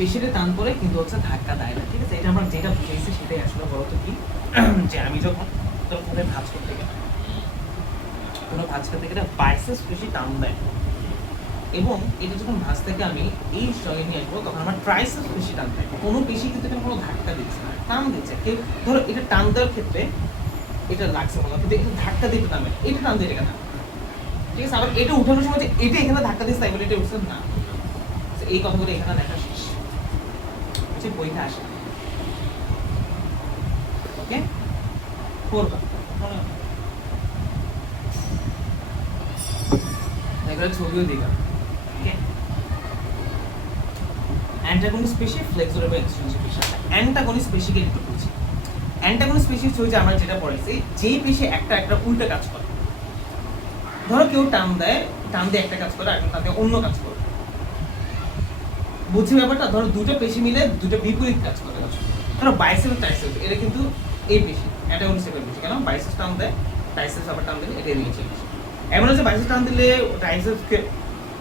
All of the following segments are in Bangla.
পেশিতে টান পড়ে কিন্তু হচ্ছে ধাক্কা দেয় না, ঠিক আছে? এটা আমরা যেটা বুঝাইছি সেটাই আসলে বলতো কি যে আমি যখন তোর কোথায় ভাঁজ করতে গেলাম, কোনো ভাঁজ করতে গেলে বাইসেপস পেশি টান দেয় এবং এটা যখন ভাঁজ থেকে আমি এই জায়গায় নিয়ে আসবো তখন আমার ট্রাইসেপস পেশি টান দেয়। কোনো পেশি কিন্তু এখানে কোনো ধাক্কা দিচ্ছে না, টান দিচ্ছে। কেউ ধরো এটা টান দেওয়ার ক্ষেত্রে এটা লাগছে মনে হয়, কিন্তু এটা ধাক্কা দিতে টান দেয়, এটা টান দিয়ে এটা না, ঠিক আছে? আবার এটা উঠানোর সময় যে এটা এখানে ধাক্কা দিচ্ছে তাই বলে এটা উঠছে না। এই কথাগুলো এখানে দেখা শেষ, হচ্ছে বইটা আসে। ওকে, করবা এবারে ছবিও দিলাম। ওকে, অ্যান্টাগনিস্ট পেশি, ফ্লেক্সর এবং এক্সটেনসর পেশি। অ্যান্টাগনিস্ট পেশিকে একটু বুঝি। অ্যান্টাগনিস্ট পেশি হচ্ছে যে আমরা যেটা পড়েছি, যেই পেশি একটা একটা উল্টা কাজ করে। ধরো কেউ টান দেয়, টান দিয়ে একটা কাজ করে আর টান দিয়ে অন্য কাজ করে, বুঝছি ব্যাপারটা? ধরো দুটো পেশি মিলে দুটো বিপরীত কাজ করে। ধরো বাইসেপস ট্রাইসেপস, এটা কিন্তু এই পেশি অ্যান্টাগনিস্ট পেশি। কেন? বাইসেপস টান দেয়, ট্রাইসেপস আবার টান দিলে এটা নিচে পেশি। এমন হচ্ছে বাইসেপস টান দিলে ট্রাইসেপসকে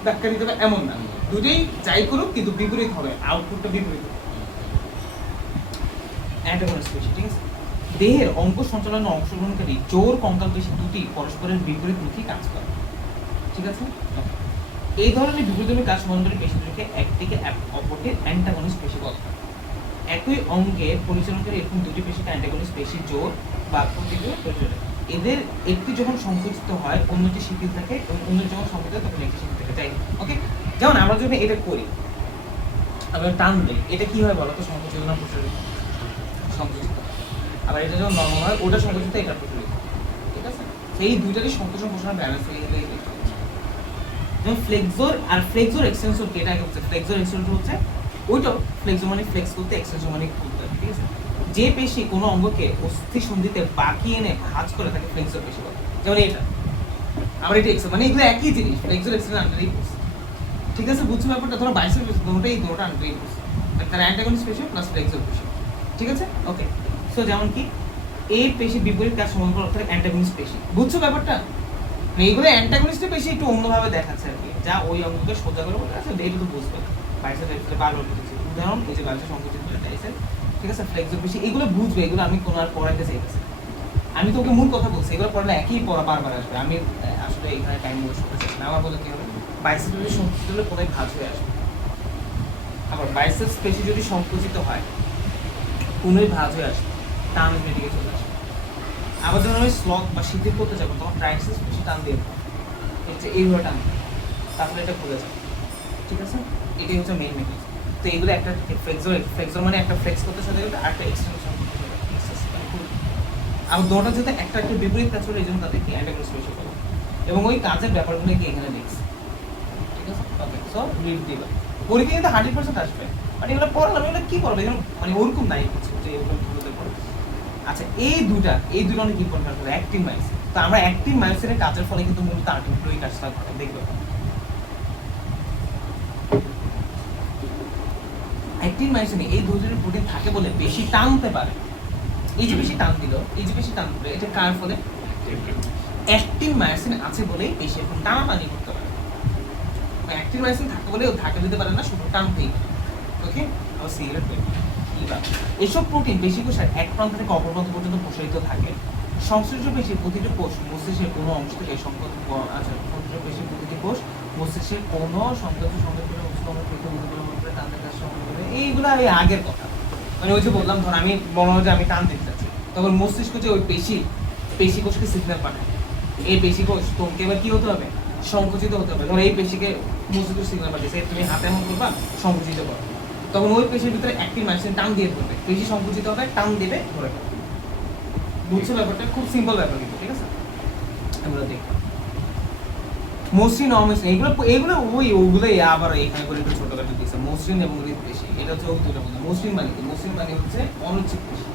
ধাক্কা দিতে হবে এমন না, দুটোই যাই করুক কিন্তু বিপরীত হবে, আউটপুটটা বিপরীত হবে। অ্যান্টাগনিস্ট পেশি, ঠিক আছে? দেহের অঙ্গ সঞ্চালনে অংশগ্রহণকারী জোর কঙ্কাল পেশি দুটি পরস্পরের বিপরীতমুখী কাজ করে, ঠিক আছে? এই ধরনের বিপরীতমুখী কাজ সম্বন্ধে পেশিগুলোকে একদিকে অপরটির অ্যান্টাগনিস্ট পেশি বলা হয়। একই অঙ্গের পরিচালনকারী এরকম দুটি পেশিকে অ্যান্টাগনিস্ট পেশি জোর বা প্রতিক্রিয়া পরিচালনা। এদের একটি যখন সংকুচিত হয় অন্যটি শিথিল থাকে এবং অন্যটি যখন সংকুচিত হয় তখন একটি শিথিল থাকে। যাই ওকে, যেমন আমরা যখন এটা করি, আমরা টান দিই, এটা কি হয় বলো তো? সংকুচিত না প্রসারিত? সংকুচিত। আবার এটা যখন নরমাল হয় ওটা সংকুচিত, এটা প্রসারিত, ঠিক আছে? সেই দুইটারই সংকোচন প্রসারণ ব্যালেন্স হয়ে গেলে যেমন ফ্লেক্সর আর ফ্লেক্সর এক্সটেনসর, এটা আগে হচ্ছে ফ্লেক্সর এক্সটেনসর হচ্ছে ওইটা ফ্লেক্সর মানে ফ্লেক্স করতে, এক্সটেনসর মানে খুলতে, ঠিক আছে? যে পেশি কোনো অঙ্গকে অস্থি সন্ধিতে বাঁকিয়ে এনে ভাঁজ করে থাকে ফ্লেক্সর পেশি বলে। যেমন এটা, আবার এটা এক্সটেনসর, মানে এগুলো একই জিনিস, ফ্লেক্সর এক্সটেনসর আন্ডারেই পড়ছে, ঠিক আছে? বুঝছো ব্যাপারটা? ধরো বাইসেপস পেশি দুটোটাই আন্ডারেই পড়ছে, তার অ্যান্টাগনিস্ট পেশি প্লাস ফ্লেক্সর পেশি, ঠিক আছে? ওকে, সো যেমন কি এই পেশি বিপরীত কাজ সমান করা অর্থাৎ অ্যান্টাগনিস্ট পেশি। বুঝছো ব্যাপারটা? এইগুলো অ্যান্টাগনিস্টের পেশি একটু অন্যভাবে দেখাচ্ছে আর কি, যা ওই অঙ্গকে সোজা করে বলে আছে, এটা তো বুঝবে বাইসেপ এক্সেল বারবার বুঝেছি। উদাহরণ এই যে বাইসেপ সংকুচিত করে টাইসেপ, ঠিক আছে? ফ্লেক্সর পেশি, এগুলো বুঝবে, এগুলো আমি কোনো আর পড়াইতে চাইতেছি। আমি তোকে মূল কথা বলছি, এগুলো পড়লে একই পড়া বারবার আসবে। আমি আসলে এখানে টাইম ওয়েস্ট করতে চাই না। আমার বলতে কি হবে, বাইসেপ যদি সংকুচিত হলে কোথায় ভাঁজ হয়ে আসবে, আবার বাইসেপ পেশি যদি সংকুচিত হয় কোনোই ভাঁজ হয়ে আসবে, টান দিকে চলে আসবে। আবার যখন আমি স্লক বা শিথিল করতে যাবো তখন ট্রাইসেপস পেশি টান দিয়ে হচ্ছে এইভাবে টান, তারপরে এটা খুলে যাবে, ঠিক আছে? এটাই হচ্ছে মেইন মেকানিজম। তো এইগুলো একটা ফ্লেক্সর মানে একটা ফ্লেক্স করতে সাথে আর একটা এক্সটেনশন করতে সাথে, আর দুটোটা যাতে একটা একটা বিপরীত কাজ করে, এই জন্য তাদেরকে অ্যান্টাগনিস্ট পেশি বলে। এবং ওই কাজের ব্যাপারগুলো কি এখানে লিখছি, ঠিক আছে? ওকে, সো রিড দিবা, পরীক্ষা কিন্তু 100% আসবে। মানে এগুলো পড়লাম, এগুলো কি করবে মানে ওরকম নাই হচ্ছে যে এগুলো ভুলতে পড়ে। আচ্ছা, এই দুটা অনেক ইম্পর্টেন্ট করে অ্যাক্টিভ মাইন্ডসেট। তো আমরা অ্যাক্টিভ মাইন্ডসেটের কাজের ফলে কিন্তু মূলত আর্টিফিশিয়াল কাজটা করে, দেখবে অ্যাক্টিভ মাইন্ডসেটে এই ধৈর্যের প্রোটিন থাকে বলে বেশি টানতে পারে। এই যে বেশি টান দিল, এই যে বেশি টান দিল, এটা কার ফলে? অ্যাক্টিভ মাইন্ডসেট আছে বলেই বেশি এখন টানাটানি করতে পারে। অ্যাক্টিভ মাইন্ডসেট থাকে বলে ও ধাক্কা দিতে পারে না, শুধু টানতেই। ওকে, আবার সিগারেট এসব প্রোটিন পেশি কোষের এক প্রান্ত থেকে অপর প্রান্ত পর্যন্ত প্রসারিত থাকে। সংশ্লিষ্ট পেশির প্রতিটি কোষ মস্তিষ্কের কোনো অংশ থেকে প্রতিটি পেশির প্রতিটি কোষ মস্তিষ্কের কোনো সংকোচ এইগুলো এই আগের কথা। মানে ওই যে বললাম, ধর আমি মনে হয় যে আমি টান দিতে চাচ্ছি, তখন মস্তিষ্ক যে ওই পেশি কোষকে সিগন্যাল পাঠায়, এই পেশি কোষ তোমাকে এবার কি হতে হবে? সংকুচিত হতে হবে। ধর এই পেশিকে মস্তিষ্ক সিগন্যাল পাঠিয়েছে, তুমি হাতে এমন করবা সংকুচিত করো, তখন ওই পেশির ভিতরে অ্যাক্টিভ মাইন্ডসেট টান দিয়ে ধরবে, পেশি সংকুচিত হবে, টান দেবে, ধরে ফেলবে। বুঝছো ব্যাপারটা? খুব সিম্পল ব্যাপার কিন্তু, ঠিক আছে? আমরা দেখব মসৃণ অমসৃণ, এগুলো ওগুলোই আবার এখানে করে একটু ছোটখাটো দিচ্ছে। মসৃণ এবং হৃদপেশি, এটা হচ্ছে ওই দুটো বলতে। মসৃণ মানে কি? মসৃণ মানে হচ্ছে অনুচ্ছেদ পেশি,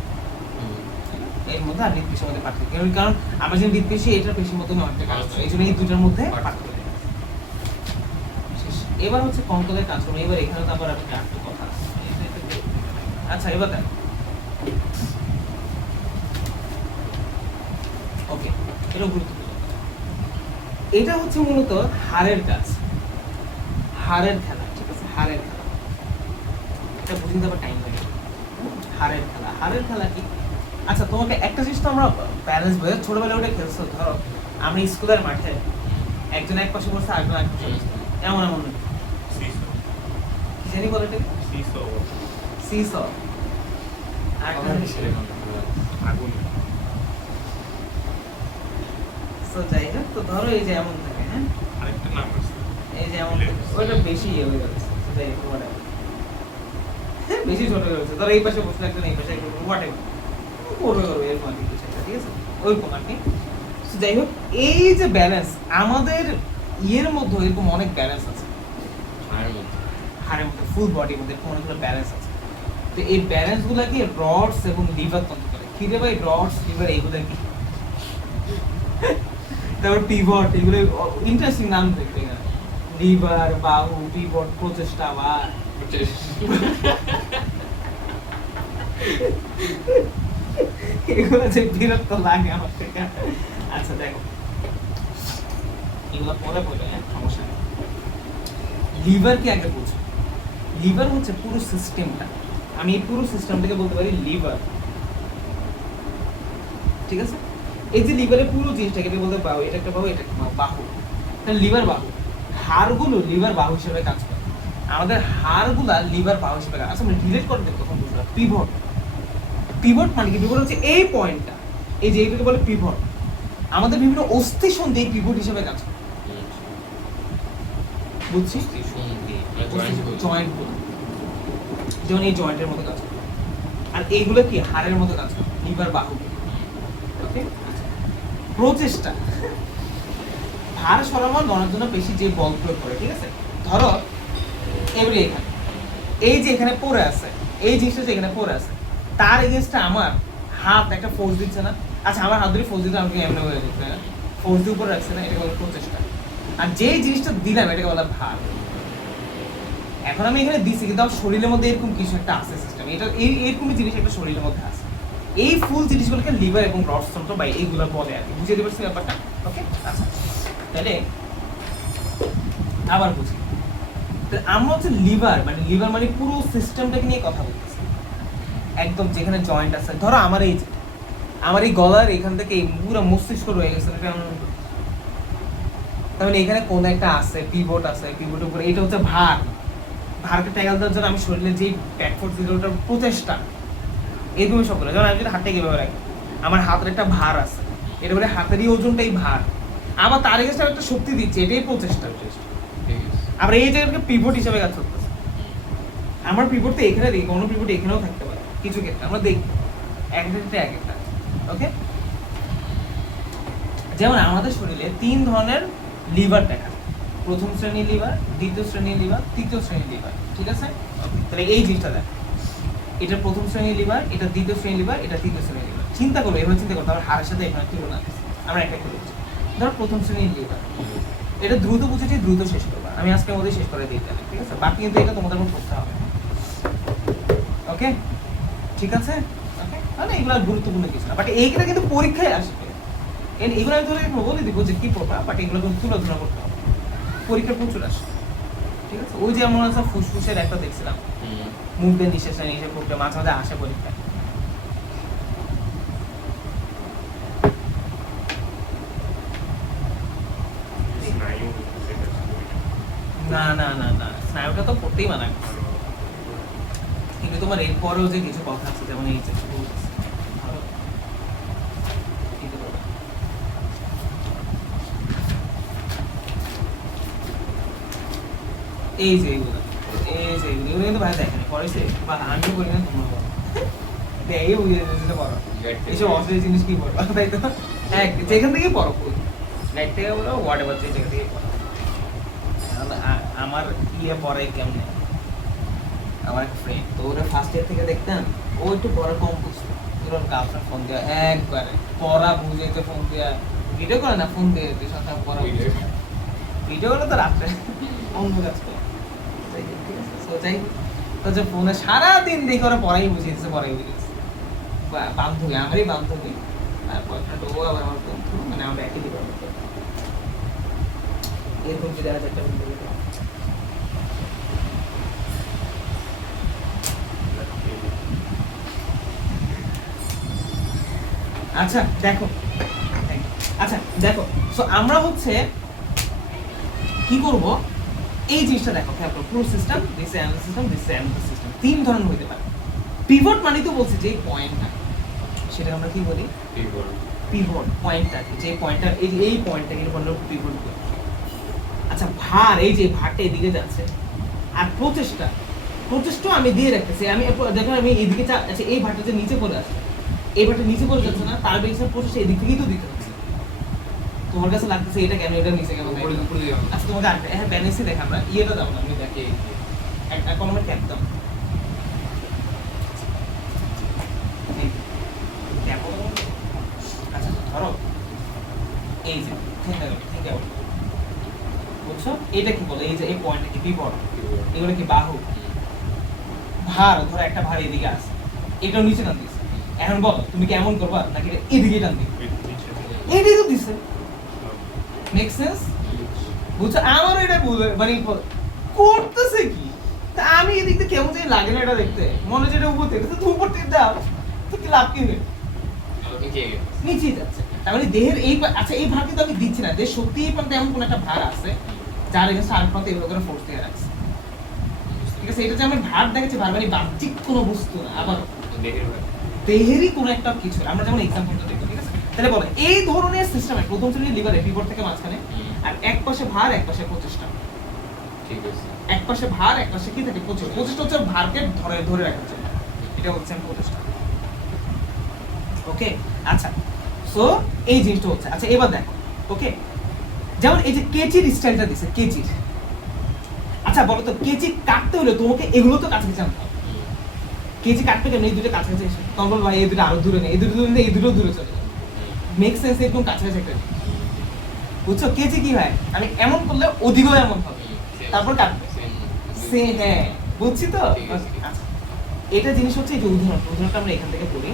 এর মধ্যে আর হৃদপেশির মধ্যে পার্থক্য। কারণ আমরা যে হৃদপেশি, এটা পেশির মধ্যে অনেকটা কাজ করে, এই জন্য এই দুটোর মধ্যে পার্থক্য। এবার হচ্ছে কঙ্কালের কাজকর্ম। এবার এখানে তো আবার একটা কথা আছে। আচ্ছা, এবার দেখ, ওকে, এটা গুরুত্বপূর্ণ। এটা হচ্ছে মূলত হাড়ের কাজ, হাড়ের খেলা, ঠিক আছে? হাড়ের খেলা এটা বুঝতে আবার টাইম লাগে। হারের খেলা কি? আচ্ছা তোমাকে একটা জিনিস তো আমরা ব্যালেন্স বোঝা ছোটবেলায় ওটা খেলছো, ধরো আমরা স্কুলের মাঠে একজন এক পাশে বসে আরেকজন এক পাশে বসে, এমন এমন কি জানি বলে এটা সিস আগুন। তো যাই হোক, তো ধরো এই যে এমন থাকে, হ্যাঁ আরেকটা নাম আছে, এই যে এমন থাকে, ওইটা বেশি ইয়ে হয়ে যাচ্ছে, যাই হোক whatever। হ্যাঁ বেশি ছোট হয়ে যাচ্ছে, ধরো এই পাশে বসলে একজন এই পাশে একজন হোয়াটেভার করবে এরকম আর কি কিছু একটা, ঠিক আছে ওইরকম আর কি। তো যাই হোক, এই যে ব্যালেন্স আমাদের ইয়ের মধ্যে এরকম অনেক ব্যালেন্স আছে, হাড়ের মধ্যে ফুল বডির মধ্যে এরকম অনেকগুলো ব্যালেন্স আছে। তো এই ব্যালেন্স গুলাকে রডস এবং লিভার তৈরি করে। কি রে ভাই, রডস লিভার এইগুলো কি? তারপর পিভট, এগুলো ইন্টারেস্টিং নাম দেখতে গেলে, লিভার, বাহু, পিভট, প্রচেষ্টা, বা এগুলো যে বিরক্ত লাগে আমার থেকে। আচ্ছা দেখো, এগুলো পরে বলে, সমস্যা নেই। লিভার কি আগে বুঝো। লিভার হচ্ছে পুরো সিস্টেমটা, আমি এই পুরো সিস্টেমটাকে বলতে পারি লিভার, ঠিক আছে? এই যে লিভারের পুরো জিনিসটাকে বলতে বাহু, এটা একটা বাহু, এটা একটা বাহু, তাহলে লিভার বাহু। হাড়গুলো লিভার বাহু হিসেবে কাজ করে, আমাদের হাড়গুলা লিভার বাহু হিসেবে কাজ। আচ্ছা আমরা ডিলেট করে দেখো তখন বুঝলাম। পিভট, পিভট মানে কি? পিভট হচ্ছে এই পয়েন্টটা, এই যে এইটাকে বলে পিভট। আমাদের বিভিন্ন অস্থি সন্ধি এই পিভট হিসেবে কাজ করে, বুঝছি? জয়েন্ট গুলো যেমন এই জয়েন্টের মতো কাজ করে, আর এইগুলো কি হাড়ের মতো কাজ করে, লিভার বাহু। ওকে, প্রচেষ্টা, ভার সরানোর গণার জন্য বেশি যে বল প্রয়োগ করে, ঠিক আছে? ধরো এবারে এখানে এই যে এখানে পড়ে আছে, এই জিনিসটা যে এখানে পড়ে আছে, তার এগেইনস্টে আমার হাত একটা ফোর্স দিচ্ছে না? আচ্ছা আমার হাত ধরে ফোর্স দিতে আমাকে এমনি হয়ে যেতে, ফোর্স দিয়ে উপরে রাখছে না, এটাকে বলে প্রচেষ্টা। আর যেই জিনিসটা দিলাম এটাকে বলা ভার। এখন আমি এখানে দিছি কিন্তু আমার শরীরের মধ্যে এরকম কিছু একটা আছে সিস্টেম, এটা এইরকমই জিনিস একটা শরীরের মধ্যে আছে। এই ফুল জিনিসগুলোকে লিভার এবং রড তন্ত্র বা এইগুলো বলে আর কি, বুঝে দিতে পারছি ব্যাপারটা? ওকে, আচ্ছা তাহলে আবার বুঝি। আমরা হচ্ছে লিভার মানে পুরো সিস্টেমটাকে নিয়ে কথা বলতেছি, একদম যেখানে জয়েন্ট আছে। ধরো আমার এই গলার এখান থেকে এই পুরো মস্তিষ্ক রয়ে গেছে, তাহলে এখানে কোন একটা আছে, পিভট আছে, পিভটের উপরে এটা হচ্ছে ভার। ভারকে ট্যাগল দেওয়ার জন্য আমি শরীরে যে ব্যাকফোর্স দিল ওটার প্রচেষ্টা, এরকমই সব করে। যেমন আমি যদি হাতটা কিভাবে রাখি, আমার হাতের একটা ভার আছে, এটা বলে হাতেরই ওজনটাই ভার, আবার তার এগেইনস্টে একটা শক্তি দিচ্ছে, এটাই প্রচেষ্টা। আবার এই জায়গাটাকে পিভট হিসেবে কাজ করতেছে। আমার পিভট তো এখানে দেখি, কোনো পিভট এখানেও থাকতে পারে কিছু ক্ষেত্রে, আমরা দেখি এক একটা। ওকে, যেমন আমাদের শরীরে 3 ধরনের লিভার দেখা যায়, প্রথম শ্রেণীর লিভার, দ্বিতীয় শ্রেণীর লিভার, তৃতীয় শ্রেণীর লিভার, ঠিক আছে? তাহলে এই জিনিসটা দেখ, এটা প্রথম শ্রেণীর লিভার, এটা দ্বিতীয় শ্রেণীর লিভার, এটা তৃতীয় শ্রেণীর লিভার। চিন্তা করবো, এভাবে চিন্তা করতে আমার হাড়ের সাথে এখানে তুলনা আছে। আমরা একটা করে বলছি, ধরো প্রথম শ্রেণীর লিভার, এটা দ্রুত বুঝেছি, দ্রুত শেষ করবো, আমি আজকের মধ্যে শেষ করে দিতে, ঠিক আছে? বাকি কিন্তু এটা তোমাদের উপর করতে হবে। ওকে, ঠিক আছে? ওকে, মানে এগুলো গুরুত্বপূর্ণ কিছু না, বাট এইগুলো কিন্তু পরীক্ষায় আসবে। এগুলো আমি তোমাকে বলে দিব যে কি পড়া, বাট এগুলো কিন্তু তুলনা করতে হবে, পরীক্ষা প্রচুর আসে, ঠিক আছে? ওই যে আমরা ফুসফুসের একটা দেখছিলাম, মুখ দিয়ে নিঃশ্বাস নিঃশ্বাস করতে মাঝে মাঝে আসে পরীক্ষায়। না না না না, স্নায়ুটা তো পড়তেই মানা করছে, কিন্তু তোমার এরপরেও যে কিছু কথা আছে, যেমন এই যে এই যে এগুলো কিন্তু ভাই দেখেনি পড়েছে, বা আমিও করি না, তোমরা বলো এই বুঝে যেতে পারো এইসব অশ্লীল জিনিস কি পড়ো, তাই তো? হ্যাঁ, যেখান থেকেই পড়ো, নেট থেকে বলো, হোয়াট এভার, যে জায়গা থেকে পড়ো। আমার ইয়ে পড়াই কেমনে, আমার এক ফ্রেন্ড তো ওরা ফার্স্ট ইয়ার থেকে দেখতাম, ও একটু পড়া কম বুঝতো, ওর গার্লফ্রেন্ড ফোন দেওয়া একবারে পড়া বুঝাইতে, ফোন দেওয়া ভিডিও করে না, ফোন দিয়ে সব পড়া ভিডিও করে তো রাত্রে অন্য কাজ করে, ঠিক আছে? সোচাই তো যে ফোনে সারাদিন দেখে ওরা পড়াই বুঝিয়েছে, বান্ধবী, আমারই বান্ধবী, তারপর ও আবার আমার বন্ধু, মানে আমরা একই ডিপার্টমেন্ট, এরকম যদি আজ একটা আচ্ছা দেখো, আচ্ছা দেখো, সো আমরা হচ্ছে কি করব, এই জিনিসটা দেখো খেয়াল করো, পুরো system this analysis system, this analysis system তিন ধরনের হতে পারে। পিভট মানে তো বলছি যে পয়েন্টটা, সেটা আমরা কি বলি, পিভট পয়েন্টটা, যে পয়েন্টটা এই পয়েন্টটা কিন্তু বললো পিভট বলি। আচ্ছা ভার, এই যে ভারটা এদিকে যাচ্ছে, আর প্রচেষ্টা, প্রচেষ্টা আমি দিয়ে রাখতেছি, আমি দেখো আমি এদিকে আচ্ছা এই ভারটা যে নিচে পড়ে আসছে, এই ভারটা নিচে পড়ে যাচ্ছে না, তার বেশি প্রচেষ্টা এদিক থেকেই তো দিতে হচ্ছে। তোমার কাছে লাগতেছে এটা কেন, এটা নিচে কেন? আচ্ছা তোমাকে হ্যাঁ ব্যালেন্সে দেখ, আমরা ইয়েটা দাও না, আমি দেখি একটা কলমে ক্যাপ দাও, আচ্ছা ধরো এই যে ঠিক আছে, বুঝছো এটা কি বলে, এই যে এই পয়েন্টটা কি পিভট, এগুলো কি বাহু, ভার ধরো একটা ভার এদিকে আছে, এটাও নিচে টান দিছে, এখন বলো তুমি কি এমন করবা নাকি এদিকে টান দিবে? এটাই তো দিছে, মেক সেন্স? বুঝছো আমার এটা মানে করতেছে কি, তা আমি এদিক থেকে কেমন জানি লাগে না এটা দেখতে, মনে যেটা উপর থেকে তো উপর থেকে দাও তো কি লাভ কি হবে, নিচে যাচ্ছে। তার মানে দেহের এই আচ্ছা এই ভার কিন্তু আমি দিচ্ছি না, দেহ সত্যি এই প্রান্তে এমন কোন একটা ভার আছে যার এগেন্সে আরেক প্রান্তে এইভাবে করে ফোর্স দিয়ে রাখছে, ঠিক আছে? এটা যে আমি ভার দেখাচ্ছি, ভার মানে বাহ্যিক কোনো বস্তু না, আবার দেহেরই কোনো একটা কিছু, আমরা যেমন এক্সাম্পলটা দেখবো, ঠিক আছে? তাহলে বলো এই ধরনের সিস্টেমে প্রথম শ্রেণীর লিভারে পিভট থেকে মাঝখানে, আর এক পাশে ভার এক পাশে প্রচেষ্টা, ঠিক আছে, এক পাশে ভার এক পাশে কি থাকে, প্রচেষ্টা। প্রচেষ্টা হচ্ছে ভারকে ধরে ধরে রাখার জন্য, এটা হচ্ছে প্রচেষ্টা। ওকে আচ্ছা, সো এই জিনিসটা হচ্ছে, আচ্ছা এবার দেখো, ওকে যেমন এই যে কেচির স্টাইলটা দিছে, কেচির, আচ্ছা বলো তো কেচি কাটতে হলে তোমাকে এগুলো তো কাছাকাছি আনতে হবে, কেচি কাটতে গেলে এই দুটো কাছাকাছি এসে তখন বল ভাই এই দুটো আরো দূরে নেই, এই দুটো দূরে নেই, এই দুটো দূরে চলে যাবে, মেক সেন্স? এরকম কাছাকাছি একটা জিনিস, বুঝছো? কেচি কি হয়, আমি এমন করলে ওদিকেও এমন হবে, তারপর কাটবে সে, হ্যাঁ বুঝছি তো। আচ্ছা এটা জিনিস হচ্ছে এই যে উদাহরণটা আমরা এখান থেকে পড়ি,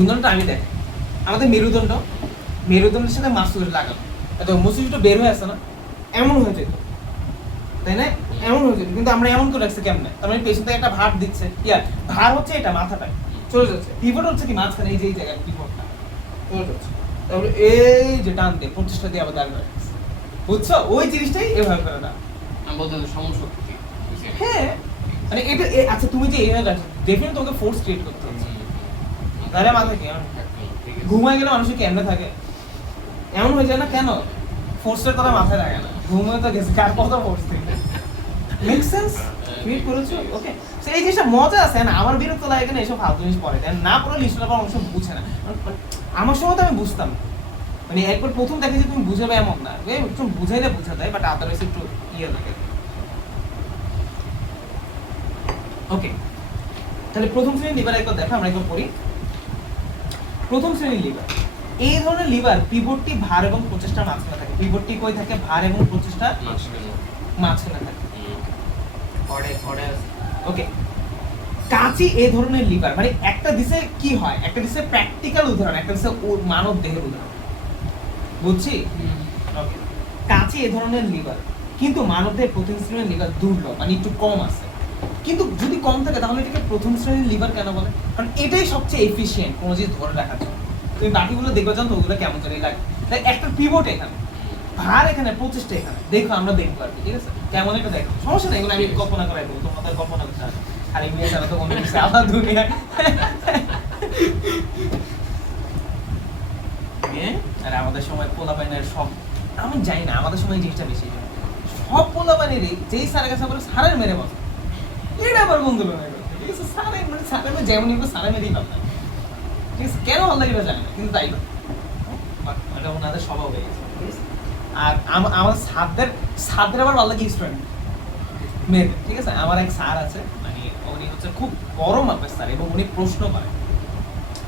উদাহরণটা আমি দেখ, আমাদের মেরুদণ্ড, মেরুদণ্ডের সাথে মাসুল লাগানো, তো মসুরিটা বের হয়ে আসে না, এমন হয়ে যেত, তাই না? এমন হয়ে যেত, কিন্তু আমরা এমন করে রাখছি কেমনে, তার মানে পেছন থেকে একটা ভার দিচ্ছে, ভার হচ্ছে এটা মাথাটা চলে যাচ্ছে, পিভট হচ্ছে কি মাঝখানে এই যে এই জায়গায় পিভটটা চলে যাচ্ছে, তারপরে এই যে টান দিয়ে প্রচেষ্টা দিয়ে আবার দাঁড়িয়ে রাখছে, বুঝছো? ওই জিনিসটাই এভাবে করে না, আমি বলতে সমশক্তি, হ্যাঁ মানে এটা আচ্ছা তুমি যে এইভাবে রাখছো, ডেফিনেটলি তোমাকে ফোর্স ক্রিয়েট করতে হচ্ছে, তাহলে মাথা কি ঘুমায় গেলে মানুষের কেমনে থাকে, এমন হয়ে যায় না কেন? ফোর্সের কথা মাথায় থাকে না, ঘুমিয়ে তো গেছে, কার কথা ফোর্স থেকে, মেক সেন্স? ক্রিয়েট করেছো, ওকে? সো এই জিনিসটা মজা আছে না, আমার বিরক্ত লাগে কেন এসব ফালতু জিনিস পড়ে, না পড়লে লিস্টটা পর অংশ বুঝে না, আমার সময় তো আমি বুঝতাম, মানে একবার প্রথম দেখে যে তুমি বুঝাবে এমন না, একটু বুঝাইলে বোঝা যায়, বাট আদারওয়াইজ একটু ইয়ে লাগে। ওকে তাহলে প্রথম শ্রেণীর লিভার একবার দেখো, আমরা একবার পড়ি। প্রথম শ্রেণীর লিভার, এই ধরনের লিভার পিভটটি ভার এবং প্রচেষ্টার মাঝখানে থাকে, পিভটটি কই থাকে, ভার এবং প্রচেষ্টা মাঝখানে থাকে, ওকে? কাঁচি এই ধরনের লিভার, মানে একটা দিছে কি হয়, একটা দিছে প্র্যাকটিক্যাল উদাহরণ, একটা দিছে মানব দেহের উদাহরণ, বুঝছি? ওকে কাঁচি এই ধরনের লিভার, কিন্তু মানব দেহের প্রথম শ্রেণীর লিভার দুর্লভ, মানে একটু কম আছে, কিন্তু যদি কম থাকে তাহলে এটাকে প্রথম শ্রেণীর লিভার কেন বলে? কারণ এটাই সবচেয়ে এফিশিয়েন্ট কোনো জিনিস ধরে রাখার জন্য। তুমি বাকিগুলো দেখবে জানো ওগুলো কেমন জানি লাগে, তাই একটা পিভট এখানে, ভার এখানে, প্রচেষ্টা এখানে, দেখো আমরা দেখবো আর কি, ঠিক আছে? কেমন এটা দেখো, সমস্যা নেই, এগুলো আমি কল্পনা করাই দেবো, তোমার তো কল্পনা করতে হবে, খালি মেয়ে ছাড়া তো কোনো কিছু আলাদা দুনিয়া। আর আমাদের সময় পোলাপাইনের সব, আমি জানি না আমাদের সময় এই জিনিসটা বেশি, সব পোলাপাইনেরই যেই স্যারের কাছে বলে সারের মেরে বসে, এটা আবার বন্ধু বানায়, ঠিক আছে? সারে মানে সারে মানে যেমন সারে মেরেই পাবো, ঠিক আছে? কেন ভালো লাগে জানি না, কিন্তু তাই না, এটা ওনাদের স্বভাব হয়ে গেছে, ঠিক আছে? আর আমার ছাত্রদের আবার ভালো লাগে স্টুডেন্ট মেয়েদের, ঠিক আছে? আমার এক স্যার আছে, মানে উনি হচ্ছে খুব বড় মাপের স্যার, এবং উনি প্রশ্ন করেন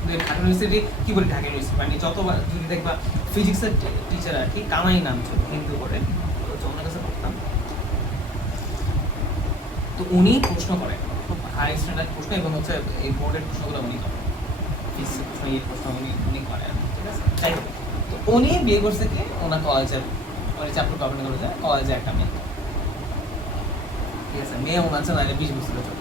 ঢাকা ইউনিভার্সিটি, কি বলি ঢাকা ইউনিভার্সিটি, মানে যতবার যদি দেখবা ফিজিক্সের টিচার আর কি, কামাই নাম ছিল, হিন্দু করে, তো ওনার কাছে পড়তাম, তো উনি প্রশ্ন করেন খুব হাই স্ট্যান্ডার্ড প্রশ্ন, এবং হচ্ছে এই বোর্ডের প্রশ্নগুলো উনি করেন, ফিজিক্সের প্রশ্ন, এই প্রশ্ন উনি করেন, ঠিক আছে? তাই হোক, তো উনি বিয়ে করছে কি, ওনার কলেজের উনি চ্যাপ্টার কমপ্লিট করেছে, কলেজে একটা মেয়ে, ঠিক আছে? মেয়ে ওনার আছে নাহলে 20 বছরের ছোট,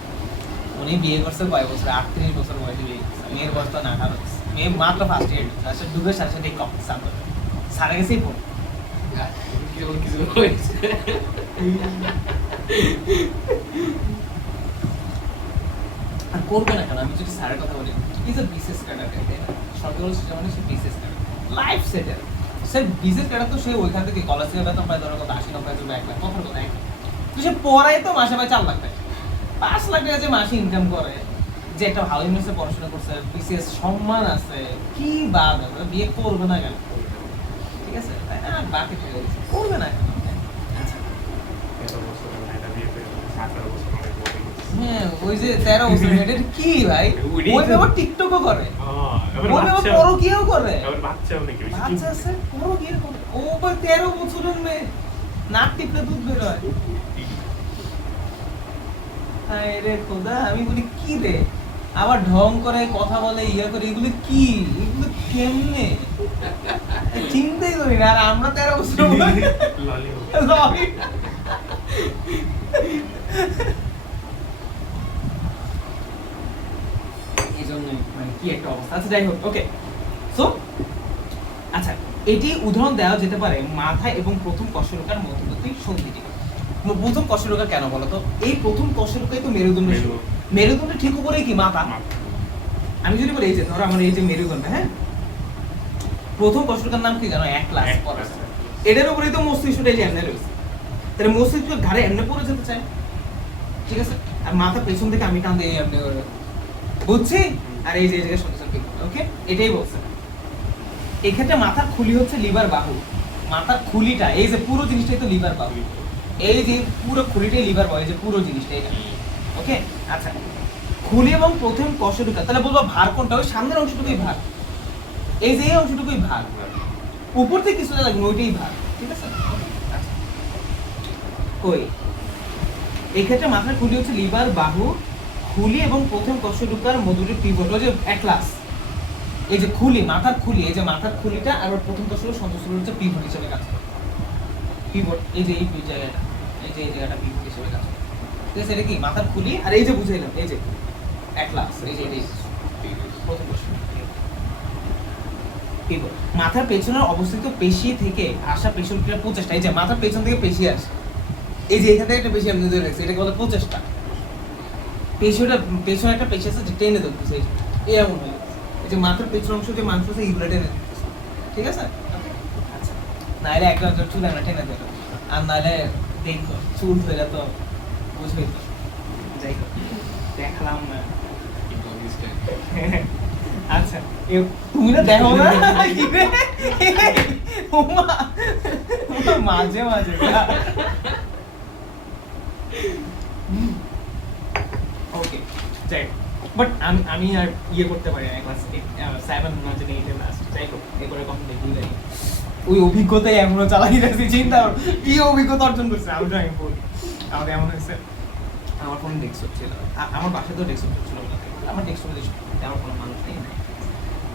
উনি বিয়ে করছে কয় বছর, 38 বছর বয়সে বিয়ে করছে, মেয়ের বয়স তো 18 হচ্ছে, মেয়ে মাত্র ফার্স্ট ইয়ার আচ্ছা ডুবে সাথে সাথে কম সারা গেছেই ফোন কিছু হয়েছে আর করবে না কেন আমি যদি স্যারের কথা বলি ইজ আ বিসিএস ক্যাডার সরকারি সেটা মানে সে BCS cadre life settle sir BCS cadre তো সে ওইখান থেকে কলেজ থেকে বেতন পায় ধরো কত 80-90 জন্য 1 লাখ কথার কথা 1 লাখ তো সে পড়াই তো মাসে মাসে 4 লাখ টাকা 5 লাখ টাকা যে মাসে ইনকাম করে যে একটা ভালো ইউনিভার্সিটিতে পড়াশোনা করছে বিসিএস সম্মান আছে কি বাদ হবে বিয়ে করবে না কেন ঠিক আছে তাই না বাকি ঠিক আছে করবে না কেন আচ্ছা হ্যাঁ ওই যে 13 বছর এটা কি ভাই ওই ব্যাপার টিকটকও করে ওই ব্যাপার পরকীয়াও করে বাচ্চা আছে পরকীয়া করে ও ভাই 13 বছরের মেয়ে নাক টিপলে দুধ বের হয় হায় রে খোদা আমি বলি কি রে আবার ঢং করে কথা বলে ইয়া করে এগুলো কি এগুলো কেমনে চিন্তাই করি না আর আমরা 13 বছর ললি এই জন্য মানে কি একটা অবস্থা আচ্ছা যাই হোক ওকে সো আচ্ছা এটি উদাহরণ দেওয়া যেতে পারে মাথা এবং প্রথম কশেরুকার মধ্যবর্তী সন্ধিটি প্রথম কশেরুকা কেন বলতো এই প্রথম কশেরুকাই তো মেরুদণ্ডের শুরু মেরুদণ্ডের ঠিক উপরে কি মাথা আমি যদি বলি এই যে ধরো আমার এই যে মেরুদণ্ড হ্যাঁ প্রথম কশেরুকার নাম কি জানো এক ক্লাস এটার উপরেই তো মস্তিষ্কটা এই যে এমনি রয়েছে তাহলে মস্তিষ্ক ঘাড়ে এমনি পড়ে যেতে চায় ঠিক আছে আর মাথা পেছন থেকে আমি টান দিয়ে এমনি করে বুঝছি আর এই যে এই জায়গায় সন্ধিস্থল ওকে এটাই বলছে এক্ষেত্রে মাথার খুলি হচ্ছে লিভার বাহু মাথার খুলিটা এই যে পুরো জিনিসটাই তো লিভার বাহু এই যে পুরো খুলিটাই লিভার বাহু এই যে পুরো জিনিসটা এটা ওকে আচ্ছা খুলি এবং প্রথম কশেরুকা তাহলে বলবো ভার কোনটা ওই সামনের অংশটুকুই ভার এই যে এই অংশটুকুই ভার উপর থেকে কিছু লাগবে ওইটাই ভার ঠিক আছে আচ্ছা ওই এই ক্ষেত্রে মাথার খুলি হচ্ছে লিভার বাহু খুলি এবং প্রথম কশেরুকার মধ্যবর্তী পিভট ওই যে এক ক্লাস এই যে খুলি মাথার খুলি এই যে মাথার খুলিটা আর প্রথম কশেরুকার সন্ধিস্থল হচ্ছে পিভট হিসেবে কাজ করে পিভট এই যে এই জায়গাটা এই যে এই জায়গাটা পিভট হিসেবে কাজ করে ঠিক আছে এটা কি মাথার খুলি আর এই যে বুঝাইলাম এই যে এক ক্লাস এই যে এই প্রথম কশেরুকা পিভট মাথার পেছনের অবস্থিত পেশি থেকে আসা পেশির ক্রিয়া প্রচেষ্টা এই যে মাথার পেছন থেকে পেশি আসে এই যে এখান থেকে একটা পেশি আমি ধরে রাখছি এটাকে বলে প্রচেষ্টা পেশিটা পেছনে একটা পেশি আছে যে টেনে ধরতেছে এই এমন হয়ে এই যে মাথার পেছনের অংশ যে মাংস আছে এইগুলো টেনে ধরতেছে ঠিক আছে আচ্ছা নাহলে একটা চুল আমরা টেনে দিল আর নাহলে দেখো চুল ধরে তো বুঝবেই তো যাই হোক দেখালাম না আচ্ছা তুমি না দেখো না মাঝে মাঝে ওকে যাই বাট আমি আর ইয়ে করতে পারি না ক্লাস 7 মাঝে 8 লাস্ট যাই হোক এরপরে কখন দেখি যাই ওই অভিজ্ঞতাই এখনো চালাই যাচ্ছি চিন্তা করো কি অভিজ্ঞতা অর্জন করছে আমি তো আমি বলি আমাদের এমন হয়েছে আমার ফোন ডেস্কটপ ছিল আমার বাসায় তো ডেস্কটপ ছিল আমার ডেস্কটপে তেমন কোনো মানুষ নেই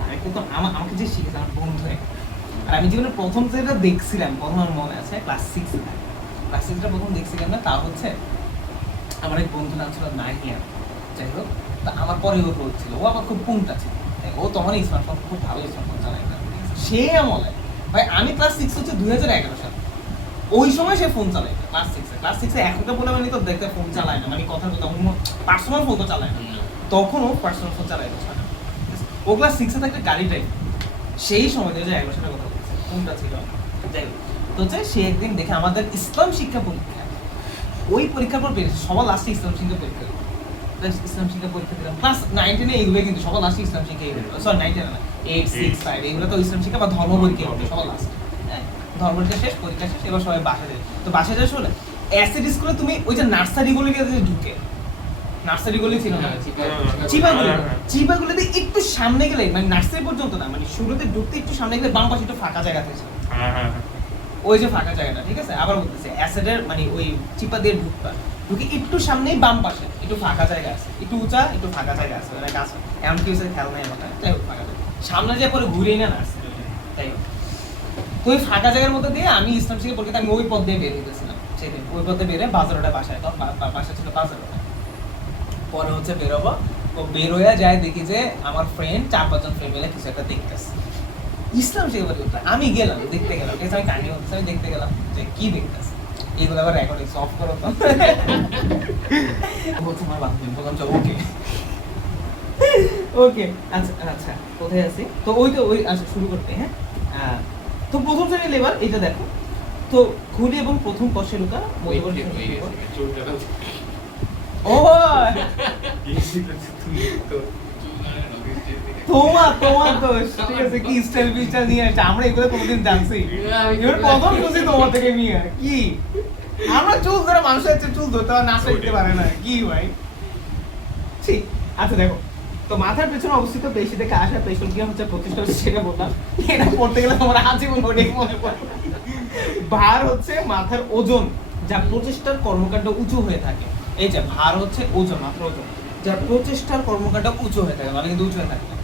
আমি কিন্তু আমাকে যে শিখেছে আমার বন্ধু আর আমি জীবনে প্রথম যেটা দেখছিলাম প্রথম আমার মনে আছে ক্লাস 6 ক্লাস 6টা প্রথম দেখছিলাম না তা হচ্ছে আমার এক বন্ধু নাম ছিল নাহিয়া যাই হোক তা আমার পরে ও হচ্ছিল ও আমার খুব পুংটা ছিল ও তখন স্মার্টফোন খুব ভালো স্মার্টফোন চালায় না সে আমলে ভাই আমি ক্লাস 6 হচ্ছে 2011 সালে ওই সময় সে ফোন চালায় ক্লাস 6 এখনকার বলে মানে তো দেখতে ফোন চালায় না মানে কথা তখন পার্সোনাল ফোন তো চালায় না তখন ও পার্সোনাল ফোন চালায় না ও ক্লাস 6 থাকতে গাড়ি ড্রাইভ সেই সময় 2011 সালে কথা বলছে ফোনটা ছিল যাই হোক তো হচ্ছে সে একদিন দেখে আমাদের ইসলাম শিক্ষা পরীক্ষা ওই পরীক্ষার পর পেয়েছে সবার লাস্টে ইসলাম শিক্ষা পরীক্ষা ইসলাম শিক্ষা পরীক্ষা দিলাম ক্লাস 9 এ এইগুলো কিন্তু সবার লাস্টে ইসলাম শিক্ষা সরি 9 না 8 6 5 এগুলো তো ইসলাম শিক্ষা বা ধর্ম পরীক্ষা হবে সবার লাস্ট হ্যাঁ ধর্ম পরীক্ষা শেষ পরীক্ষা শেষ এবার সবাই বাসায় যায় তো বাসায় যাওয়ার সময় অ্যাসিড স্কুলে তুমি ওই যে নার্সারি গুলো গিয়ে ঢুকে নার্সারি গুলো ছিল না চিপাগুলোতে একটু সামনে গেলে মানে নার্সারি পর্যন্ত না মানে শুরুতে ঢুকতে একটু সামনে গেলে বাম পাশে একটু ফাঁকা জায়গা থাকে ওই যে ফাঁকা জায়গাটা ঠিক আছে আবার বলতেছে অ্যাসিডের মানে ওই চিপা দিয়ে ঢুকে একটু সামনেই বাম পাশে একটু ফাঁকা জায়গা আছে একটু উঁচা একটু ফাঁকা জায়গা আছে মানে গাছ এমন কি হচ্ছে খেয়াল নাই আমার যাই হোক ফাঁকা জায়গা সামনে যে পরে ঘুরেই না নার্সারি তাই হোক তো ওই ফাঁকা জায়গার মধ্যে দিয়ে আমি ইসলাম শিখে পরীক্ষা আমি ওই পথ দিয়ে বেরিয়ে গেছিলাম সেদিন ওই পথে বেরিয়ে বাজারটা বাসায় তখন বাসা ছিল বাজারটা পরে হচ্ছে বেরোবো তো বের হয়ে যায় দেখি যে আমার ফ্রেন্ড 4-5 জন ফ্রেন্ড মিলে কিছু একটা দেখতেছে। ইসলাম শেখাবার কথা, আমি গেলাম দেখতে গেলাম, ঠিক আছে, আমি কাহিনী হচ্ছে আমি দেখতে গেলাম যে কি দেখতেছে, এইগুলো আবার রেকর্ডিং অফ করো তো। বলছে আমার বান্ধবী, বললাম যে ওকে ওকে আচ্ছা আচ্ছা কোথায় আছি, তো ওই আচ্ছা শুরু করতে, হ্যাঁ তো প্রথম শ্রেণীর লেবার এটা দেখো, তো খুলি এবং প্রথম কষে লুকা মধ্যবর্তী শ্রেণীর লেবার। ও তোমার দোষ, ঠিক আছে, কি স্টাইল বিস্টাইল নিয়ে আসছে, আমরা এগুলো কোনোদিন জানছি, এবার প্রথম খুশি তোমার থেকে নিয়ে কি আমরা চুল ধরে মানুষের হচ্ছে চুল ধরতে আর নাচা দিতে পারে না কি ভাই, ঠিক আচ্ছা দেখো, তো মাথার পেছনে অবস্থিত পেশি থেকে আসা পেশল কি হচ্ছে প্রতিষ্ঠা হচ্ছে সেটা বললাম, এটা পড়তে গেলে তোমার আজীবন ওটাই মনে পড়ে। ভার হচ্ছে মাথার ওজন যা প্রচেষ্টার কর্মকাণ্ড উঁচু হয়ে থাকে, এই যে ভার হচ্ছে ওজন, মাথার ওজন যা প্রচেষ্টার কর্মকাণ্ড উঁচু হয়ে থাকে, মানে কিন্তু উঁচু হয়ে থাকে না,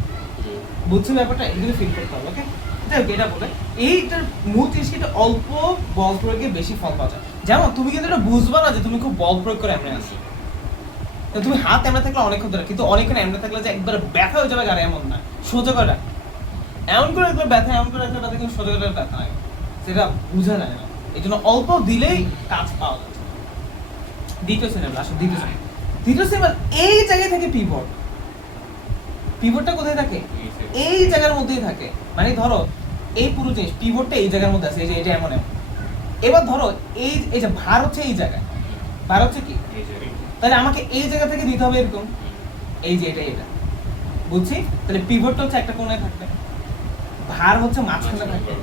বুঝছো ব্যাপারটা, এগুলো ফিল করতে হবে, ওকে। যাই হোক, এটা বলে এইটার মূল জিনিস কি, এটা অল্প বল প্রয়োগে বেশি ফল পাওয়া যায়। যেমন তুমি কিন্তু এটা বুঝবা না যে তুমি খুব বল প্রয়োগ করে এমনি আসো, তুমি হাত এমনি থাকলে অনেকক্ষণ ধরে, কিন্তু অনেকক্ষণ এমনি থাকলে যে একবার ব্যথা হয়ে যাবে গাড়ি এমন না, সোজা করে এমন করে একবার ব্যথা, এমন করে একবার ব্যথা, কিন্তু সোজা করে ব্যথা লাগে, সেটা বোঝা যায় না, এই জন্য অল্প দিলেই কাজ পাওয়া যায়। দ্বিতীয় শ্রেণী আসো, দ্বিতীয় শ্রেণী এই জায়গায় থেকে পিভট, পিভটটা কোথায় থাকে, এই জায়গার মধ্যেই থাকে, মানে ধরো এই পুরো জিনিস পিভটটা এই জায়গার মধ্যে আছে, এই যে এটা এমন এমন, এবার ধরো এই এই যে ভার হচ্ছে এই জায়গায়, ভার হচ্ছে কি, তাহলে আমাকে এই জায়গা থেকে দিতে হবে এরকম, এই যে এটা বুঝছি, তাহলে পিভটটা হচ্ছে একটা কোণে থাকবে, ভার হচ্ছে মাঝখানে থাকবে,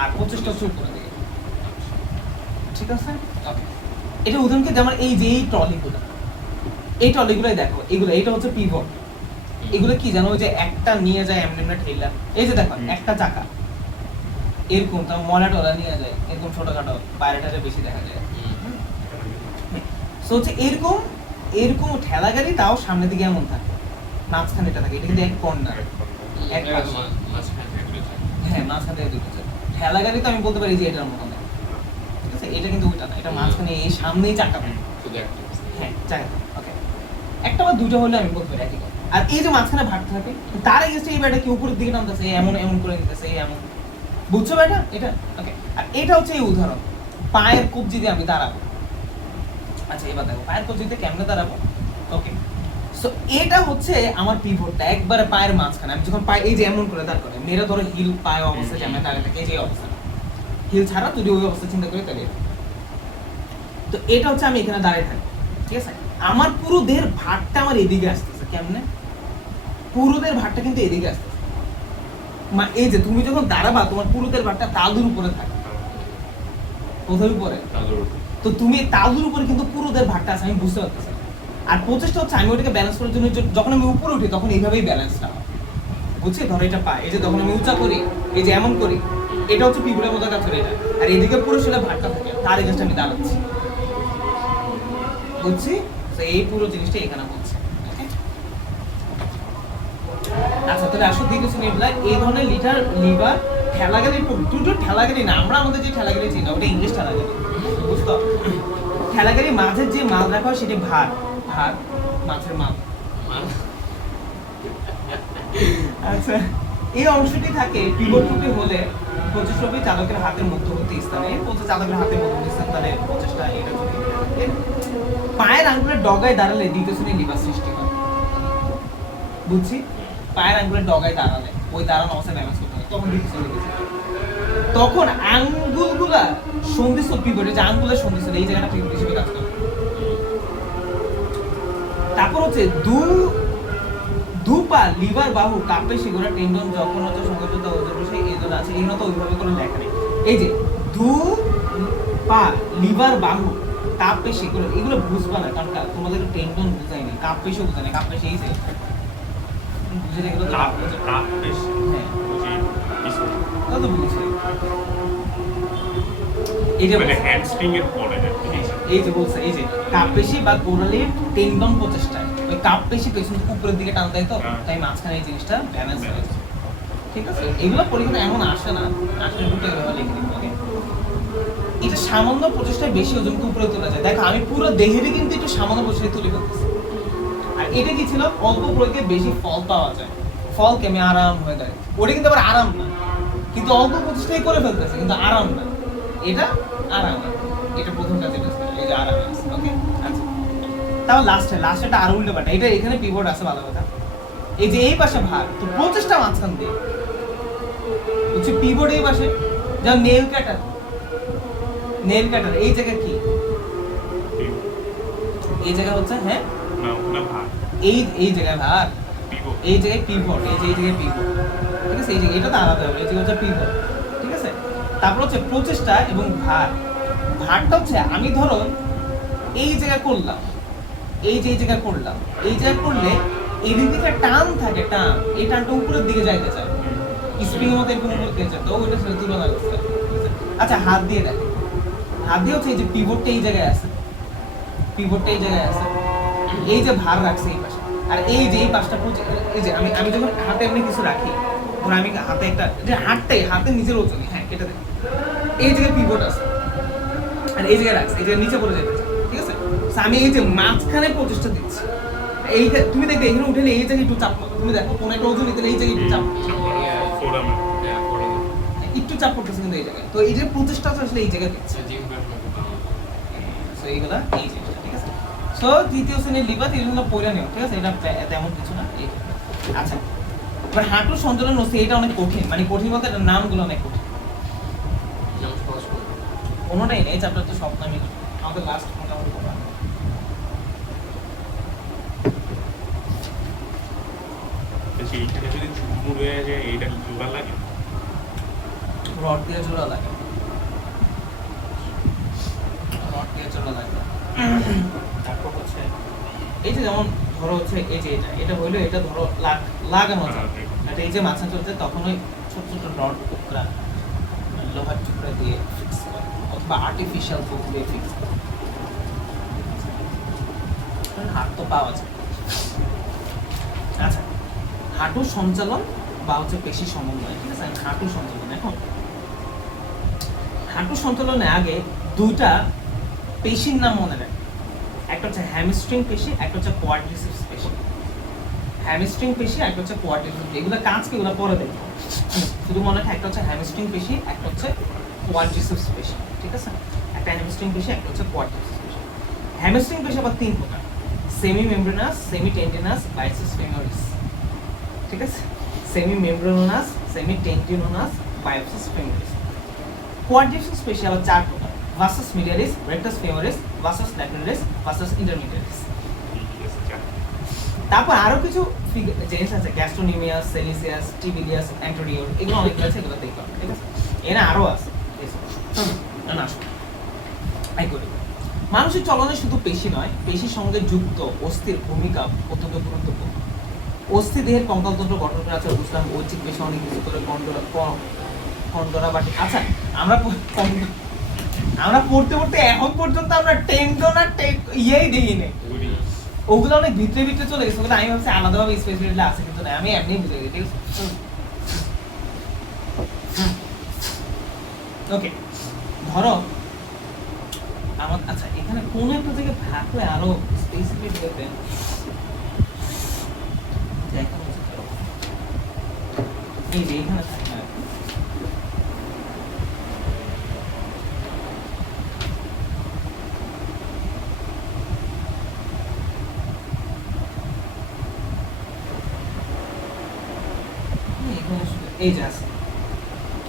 আর প্রচেষ্টা হচ্ছে উপরে দিকে, ঠিক আছে, ওকে। এটা উদাহরণ কি, যেমন এই যে এই ট্রলিগুলোই দেখো, এগুলো এটা হচ্ছে পিভট, এগুলো কি জানো, ওই যে একটা নিয়ে যায় এমনি এমনি ঠেলা, এই যে দেখো একটা চাকা এরকম, তো ময়লা টলা নিয়ে যায় এরকম ছোটখাটো, বাইরেটা বেশি দেখা যায়, সো হচ্ছে এরকম এরকম ঠেলা গাড়ি, তাও সামনের দিকে এমন থাকে, মাঝখানে এটা থাকে, এটা কিন্তু এক কর্নার, এক পাশে, হ্যাঁ মাঝখানে থেকে দুটো যায়, ঠেলা গাড়ি তো আমি বলতে পারি যে এটার মতো না, ঠিক আছে, এটা কিন্তু ওইটা না, এটা মাঝখানে এই সামনেই চাকা, হ্যাঁ চাকা, ওকে, একটা বা দুটো হলে আমি বলতে পারি একই কথা। আর এই যে মাঝখানে ভাগ থাকে, তার এগেইনস্টে এই ব্যাটা কি উপরের দিকে নামতেছে, এমন এমন করে নিতেছে, এই এমন, বুঝছো ব্যাটা এটা, ওকে। আর এটা হচ্ছে এই উদাহরণ, পায়ের কবজি দিয়ে আমি দাঁড়াবো, আচ্ছা এবার দেখো পায়ের কবজি দিয়ে কেমনে দাঁড়াবো, ওকে। সো এটা হচ্ছে আমার পিভটটা একবারে পায়ের মাঝখানে, আমি যখন পায়ে এই যে এমন করে দাঁড় করে, মেয়েরা ধরো হিল পায়ে অবস্থায় যেমন দাঁড়িয়ে থাকে, এই যে অবস্থা, হিল ছাড়া যদি ওই অবস্থা চিন্তা করি তাহলে, তো এটা হচ্ছে আমি এখানে দাঁড়িয়ে থাকি, ঠিক আছে, আমার পুরো দেহের ভারটা আমার এদিকে আসতেছে, কেমনে, পুরো দেহের ভারটা কিন্তু এদিকে আসতেছে, এই যে তুমি যখন দাঁড়াবা তোমার পুরো দেহের ভারটা তালুর উপরে থাকে, কোথার উপরে, তো তুমি তালুর উপরে কিন্তু পুরো দেহের ভারটা আছে, আমি বুঝতে পারতেছি, আর প্রচেষ্টা হচ্ছে আমি ওটাকে ব্যালেন্স করার জন্য, যখন আমি উপরে উঠি তখন এইভাবেই ব্যালেন্সটা হয়, বুঝছি, ধরো এটা পায়, এই যে তখন আমি উঁচা করি, এই যে এমন করি, এটা হচ্ছে পিভটের মতো কাজ করে এটা, আর এদিকে পুরো শরীরে ভারটা থাকে, তার এগেইনস্টে আমি দাঁড়াচ্ছি, বুঝছি, তো এই পুরো জিনিসটা এখানে বলছে, আচ্ছা তাহলে আসো দ্বিতীয় শ্রেণীর এই ধরনের লিভার ঠেলাগাড়ি, দুটো ঠেলাগাড়ি না, আমরা আমাদের যে ঠেলাগাড়ি চিনি ওটা ইংলিশ ঠেলাগাড়ি, বুঝতো, ঠেলাগাড়ি মাঝের যে মাল রাখা হয় সেটি ভার মাছের মাল, আচ্ছা এই অংশটি থাকে পিভট রূপে হলে প্রচেষ্টা চালকের হাতের মধ্যবর্তী স্থানে, চালকের হাতের মধ্যবর্তী স্থান, তাহলে প্রচেষ্টা এটা যদি পায়ের আঙ্গুলের ডগায় দাঁড়ালে দ্বিতীয় শ্রেণীর লিভার সৃষ্টি হয়, বুঝছি, পায়ের আঙ্গুলের ডগায় দাঁড়ালে ওই দাঁড়ানো অবস্থায় ব্যালেন্স করতে হবে, তখন দ্বিতীয় শ্রেণী, তখন আঙ্গুলগুলা সন্ধিস্থল পিভট, যে আঙ্গুলের সন্ধিস্থল এই জায়গাটা পিভট হিসেবে কাজ করে। তারপর হচ্ছে দু পা লিভার বাহু কাপে শিগোরা টেন্ডন যখন হচ্ছে সংযোজিত ওজনসে এজন আছে, এগুলো তো ওইভাবে করে লেখা নেই, এই যে দু পা লিভার বাহু কাপ পেশি এগুলো বুঝবা না, কারণ তোমাদের টেন্ডন বুঝায়নি, কাপ পেশি বুঝায় না, কাপ পেশি এই যে বুঝে এগুলো কাপ পেশি, হ্যাঁ তা তো বুঝছি, এই যে মানে হ্যামস্ট্রিং এর পরে এই যে বলছে, এই যে কাপ পেশি বা কোরালির টেন্ডন প্রচেষ্টা, ওই কাপ পেশি পেছন থেকে উপরের দিকে টান দেয়, তো তাই মাঝখানে এই জিনিসটা ব্যালেন্স হয়ে যায়, ঠিক আছে, এগুলো পরীক্ষা এমন আসে না, আসলে দুটো এভাবে লিখে দিতে হবে, এটা সামান্য প্রচেষ্টায় বেশি ওজনকে উপরে তোলা যায়, দেখো আমি পুরো দেহেরই কিন্তু একটু সামান্য প্রচেষ্টায় তুলে ফেলতেছি, আর এটা কি ছিল, অল্প প্রয়োগে বেশি ফল পাওয়া যায়, ফল কেমে আরাম হয়ে যায়। ওটা কিন্তু আবার আরাম না, কিন্তু অল্প প্রচেষ্টাই করে ফেলতেছে কিন্তু আরাম না, এটা আরাম। এটা প্রথমটা যেটা ছিল, এই যে আরাম আছে। ওকে, আচ্ছা তাও লাস্টেটা আরো উল্টো পাল্টা। এটা এখানে পিভট আছে, ভালো কথা। এই যে এই পাশে ভাগ, তো প্রচেষ্টা মাঝখান দিয়ে হচ্ছে পিভট এই পাশে, যেমন নেল কাটার, এই জায়গা কি, এই জায়গা হচ্ছে হ্যাঁ এই জায়গায় ভাগ, এই জায়গায় পিভট, এই জায়গায় পিভট, ঠিক আছে। এই জায়গায় এটা তো আলাদা হবে, এই জায়গা হচ্ছে পিভট, ঠিক আছে। তারপর হচ্ছে প্রচেষ্টা এবং ভার। ভারটা হচ্ছে আমি ধরো এই জায়গা করলাম, এই জায়গা করলাম, এই জায়গা করলে এই দিকে টান থাকে, টান, এই টানটা উপরের দিকে যাইতে চায়, স্প্রিং এর মতো এরকম উপরে দিকে যায়, তো ওইটা সাথে তুলনা করতে হবে, ঠিক আছে। আচ্ছা হাত দিয়ে দেখো, হাত দিয়ে হচ্ছে এই যে পিভটটা এই জায়গায় আছে, এই যে ভার রাখছে এই পাশে, আর এই যে এই পাশটা এই যে আমি যখন হাতে এমনি কিছু রাখি, ধরো আমি হাতে একটা, যে হাতে নিজের ওজনই, হ্যাঁ এটা দেখো, এই জায়গায় পিভট আছে, আর এই জায়গায় রাখছে, এই জায়গায় নিচে পড়ে যেতে চায়, ঠিক আছে। আমি এই যে মাঝখানে প্রচেষ্টা দিচ্ছি, এই তুমি দেখবে এখানে উঠে এই জায়গায় একটু চাপ, তুমি দেখো কোন একটা ওজন নিতে এই জায়গায় একটু চাপ, একটু চাপ পড়তেছে কিন্তু এই জায়গায়, তো এই যে প্রচেষ্টা আসলে এই জায়গায় দিচ্ছে, সো এইগুলা এই জিনিসটা, ঠিক আছে। সো তৃতীয় শ্রেণীর লিভার এই জন্য পড়ে নিও, ঠিক আছে, এটা তেমন কিছু না। এই আচ্ছা, এবার হাঁটুর সঞ্চালন হচ্ছে, এটা অনেক কঠিন, মানে কঠিন বলতে এটার নামগুলো অনেক কঠিন, কোনোটাই নেই, এই চ্যাপ্টার তো সব নামই কঠিন, আমাদের লাস্ট মোটামুটি পড়া। সেইখানে যদি চুমুর হয়ে যায়, এইটা জোড়া লাগে, রড দিয়ে জোড়া লাগে, তারপর হচ্ছে এই যে যেমন ধরো হচ্ছে এই যে এটা হইলো, এটা ধরো লাগানো যায়, এটা এই যে মাঝখানে চলছে, তখন ওই ছোট ছোট রড টুকরা, লোহার টুকরা দিয়ে ফিক্স করে, অথবা আর্টিফিশিয়াল ফুক দিয়ে ফিক্স করে, হাত তো পাওয়া যায়। আচ্ছা, হাঁটুর সঞ্চালন বা হচ্ছে পেশি সমন্বয়, ঠিক আছে। হাঁটুর সঞ্চালন, এখন হাঁটুর সঞ্চালনে আগে দুইটা পেশির নাম মনে রাখবে, একটা হচ্ছে হ্যামস্ট্রিং পেশি, একটা হচ্ছে কোয়াড্রিসেপস পেশি। হ্যামস্ট্রিং পেশি, একটা হচ্ছে কোয়াড্রিসেপস, এগুলো কাজ কি, এগুলো পরে দেখো, শুধু মনে রাখো একটা হচ্ছে হ্যামস্ট্রিং পেশি, একটা হচ্ছে কোয়াড্রিসেপস পেশি, ঠিক আছে। একটা হ্যামস্ট্রিং পেশি, একটা হচ্ছে কোয়াড্রিসেপস পেশি। হ্যামস্ট্রিং পেশি আবার তিন প্রকার, semi membranous, semi tendinous, biceps femoris, ঠিক আছে। Semi membranous, semi টেন্ডিনোনাস, biceps femoris. Quadriceps পেশি আবার চার প্রকার, versus মিডিয়ালিস, rectus femoris, versus ল্যাটেরালিস, versus ইন্টারমিডিয়ালিস। তারপর আরো কিছু জিনিস আছে, গ্যাস্ট্রোনিমিয়াস, সেলিসিয়াস, টিবিলিয়াস, অ্যান্টোরিওর, এগুলো অনেক আছে, এগুলো দেখতে হবে, ঠিক আছে। এরা আরো আছে, না আসো আই করি। মানুষের চলনে শুধু পেশি নয়, পেশির সঙ্গে যুক্ত অস্থির ভূমিকা অত্যন্ত গুরুত্বপূর্ণ। অস্থি দেহের কঙ্কালতন্ত্র গঠন করে আছে, বুঝলাম ঐচ্ছিক পেশি অনেক কিছু করে, কন্ডরা বাটি। আচ্ছা, আমরা পড়তে পড়তে এখন পর্যন্ত আমরা টেন্ডন আর ইয়েই দেখিনি, ওগুলো অনেক ভিতরে ভিতরে চলে গেছে, ওগুলো আমি ভাবছি আলাদাভাবে স্পেসিফিকলি আছে, কিন্তু না, আমি এমনি বুঝে গেছি, ঠিক আছে। ওকে, ধরো আমার, আচ্ছা এখানে কোন একটা জায়গায় থাকলে আরো স্পেসিফিক হতেন, এই যে এখানে থাকে না, এই যে আছে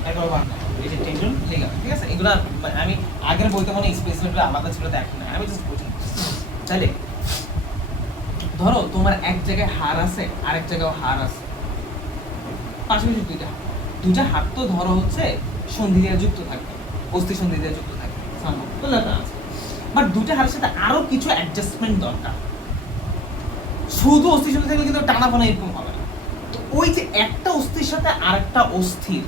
একবার বাদ দাও, এই যে টেন্ডন লিগামেন্ট, ঠিক আছে। এগুলো আমি আগের বইতে মনে স্পেসিফিকলি আলাদা ছিল, দেখি না, আমি জাস্ট বুঝি। তাহলে ধরো তোমার এক জায়গায় হাড় আছে, আরেক জায়গায় হাড় আছে, পাশাপাশি দুইটা হাড় তো ধরো হচ্ছে সন্ধি দিয়ে যুক্ত থাকবে, অস্থি সন্ধি দিয়ে যুক্ত থাকবে, বাট দুইটা হাড়ের সাথে আরো কিছু অ্যাডজাস্টমেন্ট দরকার, শুধু অস্থি সন্ধি থাকলে কিন্তু টানাফানা এরকম হবে না। তো ওই যে একটা অস্থির সাথে আরেকটা অস্থির,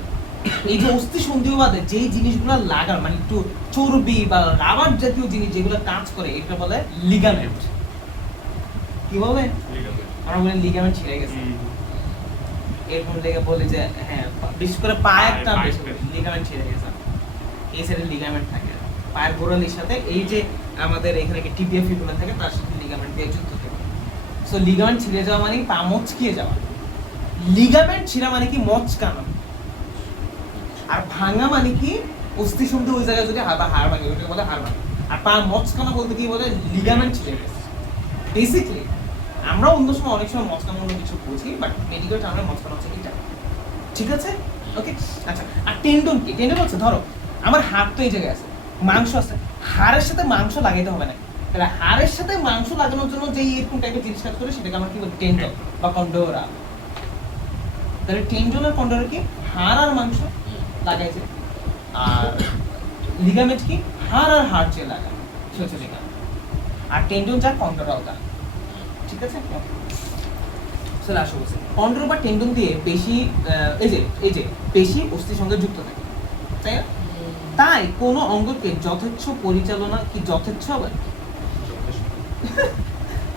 এই যে অস্থি সন্ধি বাদে যেই জিনিসগুলো লাগার, মানে একটু চর্বি বা রাবার জাতীয় জিনিস যেগুলো কাজ করে, এটা বলে লিগামেন্ট। কি বলে? আমরা বলি লিগামেন্ট ছিঁড়ে গেছে, এরকম লেগে বলে যে হ্যাঁ, বিশেষ করে পায়েরটা লিগামেন্ট ছিঁড়ে গেছে, এই সাইডে লিগামেন্ট থাকে পায়ের গোড়ালির সাথে, এই যে আমাদের এখানে টিবিয়া ফিবুলা থাকে তার সাথে লিগামেন্ট দিয়ে যুক্ত থাকে। সো লিগামেন্ট ছিঁড়ে যাওয়া মানে পা মচকিয়ে যাওয়া, লিগামেন্ট ছিঁড়া মানে কি মচকানো, আর ভাঙা মানে কি অস্থি সন্ধি ওই জায়গায় যদি হাড় ভাঙে ওইটাকে বলে হাড় ভাঙা, আর পা মচকানো বলতে কি বলে লিগামেন্ট ছিঁড়ে গেছে। বেসিক্যালি আমরা অন্য সময় অনেক সময় মচকানো কিছু বুঝি, বাট মেডিকেল টার্মে মচকানো হচ্ছে এটা, ঠিক আছে? ওকে, আচ্ছা। আর টেন্ডন কি? টেন্ডন হচ্ছে ধরো আমার হাড় তো এই জায়গায় আছে, মাংস আছে, হাড়ের সাথে মাংস লাগাইতে হবে না, তাহলে হাড়ের সাথে মাংস লাগানোর জন্য যে এরকম টাইপের জিনিস কাজ করে সেটাকে আমরা কি বলি টেন্ডন বা কন্ডোরা। তাহলে টেন্ডন আর কন্ডোরা কি হাড় আর মাংস লাগাইছে, আর লিগামেন্ট কি হাড় আর হাড় যে লাগায় ছোট লিগামেন্ট, আর টেন্ডন যা কন্ডোরাও তা, ঠিক আছে? চলে আসো বলছি কন্ডোর বা টেন্ডন দিয়ে পেশি, এই যে পেশি অস্থির সঙ্গে যুক্ত থাকে, তাই না? তাই কোনো অঙ্গকে যথেচ্ছ পরিচালনা কি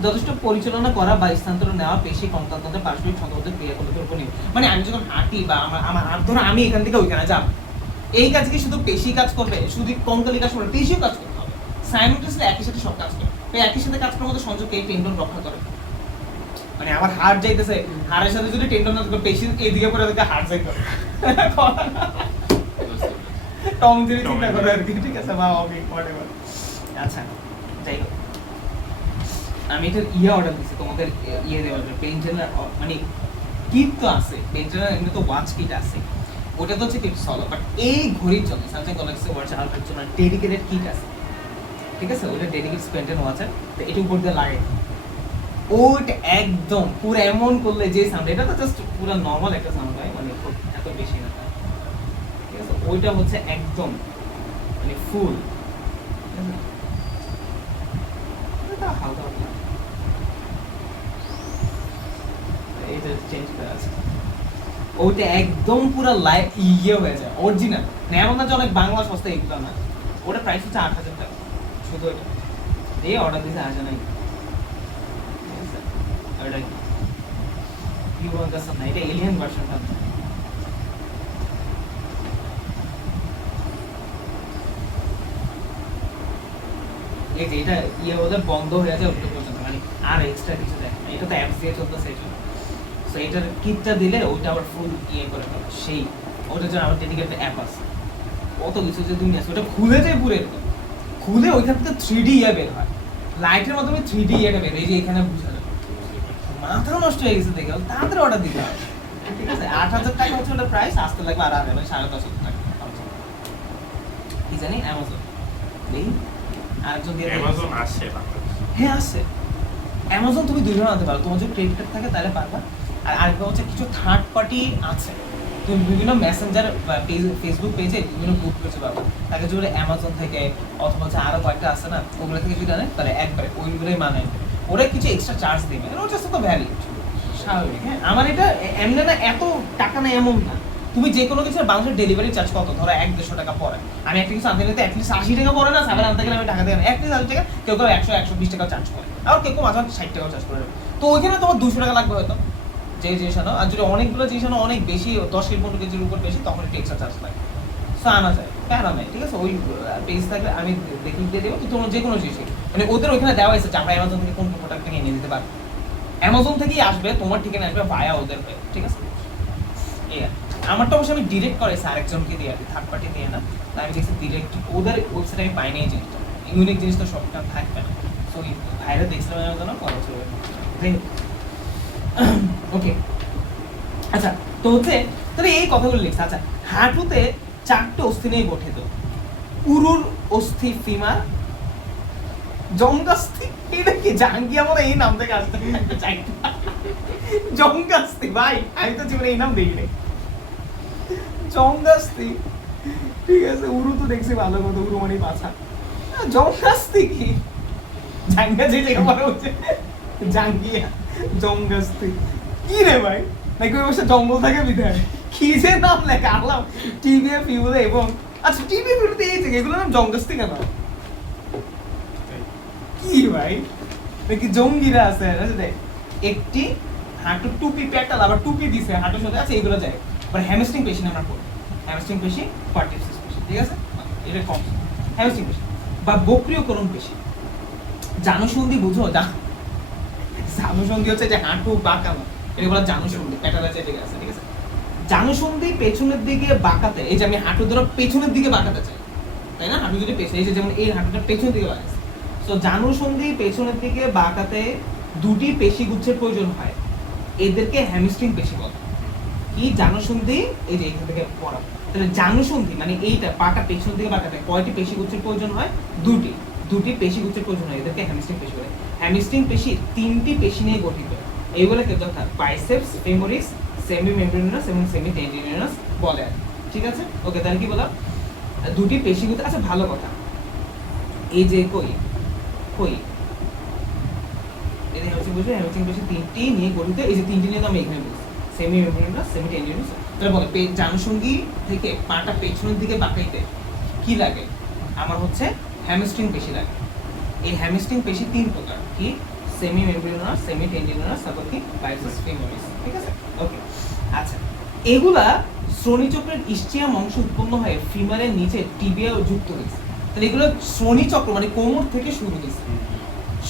যথেষ্ট পরিচালনা করা বা স্থানান্তর নেওয়া পেশি কঙ্কালতন্ত্রের পারস্পরিক সংঘবদ্ধ ক্রিয়াকলাপের উপর নির্ভর। মানে আমি যখন হাঁটি বা আমার ধরো আমি এখান থেকে ওইখানে যাব, এই কাজ কি শুধু পেশি কাজ করবে, শুধু কঙ্কালি কাজ করবে, পেশিও কাজ করতে হবে সাইমultaneously, একই সাথে সব কাজ করবে। তো একই সাথে কাজ করার মধ্যে সংযোগকে এই টেন্ডন রক্ষা করে। মানে আমার হাড় যাইতেছে, হাড়ের সাথে যদি টেন্ডন না থাকে পেশি এদিকে পরে ওদিকে হাড় যাইতে হবে, টম জেরি চিন্তা করে আর কি, ঠিক আছে? বা ওকে হোয়াটএভার। আচ্ছা যাই হোক, আমি এটা অর্ডার দিছি তোমাদের দেওয়ার জন্য, পেইন্টার মানে কিট তো আছে, পেইন্টার এমনি তো ওয়াচ কিট আছে, ওটা তো হচ্ছে কিট সলো, বাট এই ঘড়ির জন্য স্যামসাং গ্যালাক্সি ওয়াচ আলট্রার জন্য ডেডিকেটেড কিট আছে, ঠিক আছে? ওটা ডেডিকেটেড স্পেন্টেন ওয়াচ আছে, তো এটা উপর দিয়ে লাগে ওটা একদম পুরো এমন করলে যে সাউন্ড, এটা তো জাস্ট পুরো নরমাল একটা সাউন্ড হয়, মানে খুব এত বেশি না, ঠিক আছে? ওইটা হচ্ছে একদম মানে ফুল, এটা হালকা হালকা এটা চেঞ্জ করা আছে, ওইটা একদম পুরো লাইভ হয়ে যায় অরিজিনাল, এমন না যে অনেক বাংলা সস্তা, এগুলো না, ওটা প্রাইস হচ্ছে ৮,০০০ টাকা শুধু। এটা দিয়ে অর্ডার দিতে আসে নাই, ওটা কি বলতেছে না, এটা এলিয়েন ভার্সনটা। এই যে এটা ওদের বন্ধ হয়ে যায় ওটা পর্যন্ত, মানে আর এক্সট্রা কিছু দেয় না, এটা তো অ্যাপস দিয়ে চলতেছে এটা। সো এটার কিটটা দিলে ওটা আবার ফুল করে ফেলে, সেই ওটার জন্য আমার ডেডিকেটেড অ্যাপ আছে, কত কিছু যে দুনিয়া আছে, ওটা খুলে যায় পুরো এরকম, খুলে ওইখান থেকে 3D বের হয়, লাইটের মাধ্যমে 3D বের, এই যে এখানে বুঝা যায়, মাথা নষ্ট হয়ে গেছে দেখে, তাড়াতাড়ি অর্ডার দিতে হবে, ঠিক আছে? ৮,০০০ টাকা হচ্ছে ওটা প্রাইস, আসতে লাগবে আর 10,500 টাকা। কি জানি অ্যামাজন দেখি আরেকজন দিয়ে অ্যামাজন আসে বাংলাদেশে? হ্যাঁ আসছে অ্যামাজন, তুমি দুইভাবে আনতে পারো, তোমার যদি ক্রেডিট কার্ড থাকে তাহলে পারবা, আর আরেকটা হচ্ছে কিছু থার্ড পার্টি আছে, তুমি বিভিন্ন মেসেঞ্জার ফেসবুক পেজে বিভিন্ন গ্রুপ পেজে পাবো, তাকে যদি অ্যামাজন থেকে অথবা হচ্ছে আরো কয়েকটা আছে না, ওগুলো থেকে যদি আনে তাহলে একবারে ওইগুলোই মানে ওরা কিছু এক্সট্রা চার্জ দেবে, ওটা তো ভ্যালিড স্বাভাবিক। হ্যাঁ, আমার এটা এমনি না এত টাকা না এমন না, তুমি যে কোনো কিছু বাংলাদেশের ডেলিভারি চার্জ কত, ধরো 100-150 টাকা পড়ে, আমি একটা কিছু আনতে নিতে অ্যাটলিস্ট 80 টাকা পড়ে না, সাবান আনতে গেলে আমি টাকা দেয় না, অ্যাটলিস্ট 80 টাকা, কেউ কেউ 100-120 টাকা চার্জ করে, আর কেউ কেউ মাঝে 60 টাকা চার্জ করে, তো ওইখানে তোমার 200 টাকা লাগবে হয়তো যে জিনিস আনো, আর যদি অনেকগুলো জিনিস আনো অনেক বেশি 10-15 কেজির উপর বেশি, তখন একটু এক্সট্রা চার্জ লাগে, সো আনা যায়, প্যারা নাই, ঠিক আছে? ওই পেজ থাকলে আমি দেখে দিয়ে দেবো, তো তোমার যে কোনো জিনিস মানে ওদের ওইখানে দেওয়া হয়েছে যে আমরা অ্যামাজন থেকে কোন প্রোডাক্ট নিয়ে নিয়ে দিতে পারবো, অ্যামাজন থেকেই আসবে, তোমার ঠিকানা আসবে ভায়া ওদের হয়ে, ঠিক আছে? আমারটা অবশ্যই আমি ডিরেক্ট করেছি আরেকজনকে দিয়ে, থার্ড পার্টি দিয়ে না, তাই আমি দেখছি ডিরেক্ট ওদের ওয়েবসাইটে আমি পাইনি এই জিনিসটা, ইউনিক জিনিস তো সবটা থাকবে না, সো ভাইরা দেখছিলাম আমার জন্য করা চলবে। ওকে, আচ্ছা তো হচ্ছে তাহলে এই কথাগুলো লিখছে। আচ্ছা, হাঁটুতে 4টে অস্থি নিয়ে গঠিত, উরুর অস্থি, ফিমার, জঙ্গাস্থি, এটা কি জাঙ্গিয়া মনে এই নাম থেকে আসতে জঙ্গাস্থি, ভাই আমি তো জীবনে এই নাম দেখিনি, জঙ্গাস্থি, ঠিক আছে? উরু তো দেখছি ভালো কথা, উরু মানে পাছা, জঙ্গাস্থি কি জাঙ্গিয়া যে জায়গা বলা হচ্ছে, জাঙ্গিয়া জঙ্গাস্থি কি রে ভাই, নাকি ওই বসে জঙ্গল থাকে বিধায় কি যে নাম লেখা আল্লাহ, টিভিএফ ইউতে, এবং আচ্ছা টিভিএফ ইউতে এই থেকে এগুলো নাম জঙ্গাস্থি কেন? কি ভাই, নাকি জঙ্গিরা আছে? দেখ একটি হাঁটু টুপি, পেটটা আবার টুপি দিছে হাঁটুর সাথে, আছে এগুলো যায়, বাট হ্যামস্ট্রিং পেশি আমরা পড়ি, হ্যামস্ট্রিং পেশি, কোয়াড্রিসেপস পেশি, ঠিক আছে? এটা কম হ্যামস্ট্রিং পেশি বা বক্রিয়করণ পেশি, জানুসন্ধি বুঝো, জানুসন্ধি হচ্ছে যে হাঁটু বাঁকানো, এটা বলা জানুসন্ধি, প্যাটারাচাইটিক আছে, ঠিক আছে। জানুসন্ধি পেছনের দিকে বাঁকাতে, এই যে আমি হাঁটু ধরো পেছনের দিকে বাঁকাতে চাই, তাই না? হাঁটু যদি পেছনে, এই যে যেমন এই হাঁটুটা পেছনের দিকে বাঁকাচ্ছে, তো জানুসন্ধি পেছনের দিকে বাঁকাতে দুটি পেশিগুচ্ছের প্রয়োজন হয়, এদেরকে হ্যামস্ট্রিং পেশি বলে। কি জানুসন্ধি, এই যে এখান থেকে পড়া, তাহলে জানুসন্ধি মানে এইটা পাটা পেছনের দিকে বাঁকাতে কয়টি পেশিগুচ্ছের প্রয়োজন হয়? দুটি পেশিগুচ্ছের প্রয়োজন হয়, এদেরকে হ্যামস্ট্রিং পেশি বলে। হ্যামস্ট্রিং পেশি তিনটি পেশি নিয়ে গঠিত, এইগুলো কে দরকার? বাইসেপস ফেমোরিস, সেমি মেমব্রেনাস এবং সেমি টেন্ডিনোনাস বলে, ঠিক আছে? ওকে, তাহলে কি বললাম? দুটি পেশিগুচ্ছ। আচ্ছা ভালো কথা, এই যে কই এটা হচ্ছে বুঝবে হ্যামস্ট্রিং পেশি তিনটি নিয়ে গঠিত, এই যে তিনটি নিয়ে তো আমি এখানে বলছি, সেমি মেমব্রেনাস, সেমি টেন্ডিনোনাস। তাহলে বলে জানুসন্ধি থেকে পাটা পেছনের দিকে বাঁকাইতে কি লাগে? আমার হচ্ছে হ্যামস্ট্রিং পেশি লাগে। এই হ্যামস্ট্রিং পেশি তিন প্রকার, কি? সেমি মেমব্রেনাস, সেমি টেন্ডিনোনাস, তারপর কি বাইসেপস ফেমোরিস, ঠিক আছে? ওকে, আচ্ছা এগুলা শ্রোণীচক্রের ইস্চিয়াম অংশ উৎপন্ন হয়ে ফিমারের নিচে টিবিয়া যুক্ত হয়েছে। তাহলে এগুলো শ্রোণীচক্র মানে কোমর থেকে শুরু হয়েছে,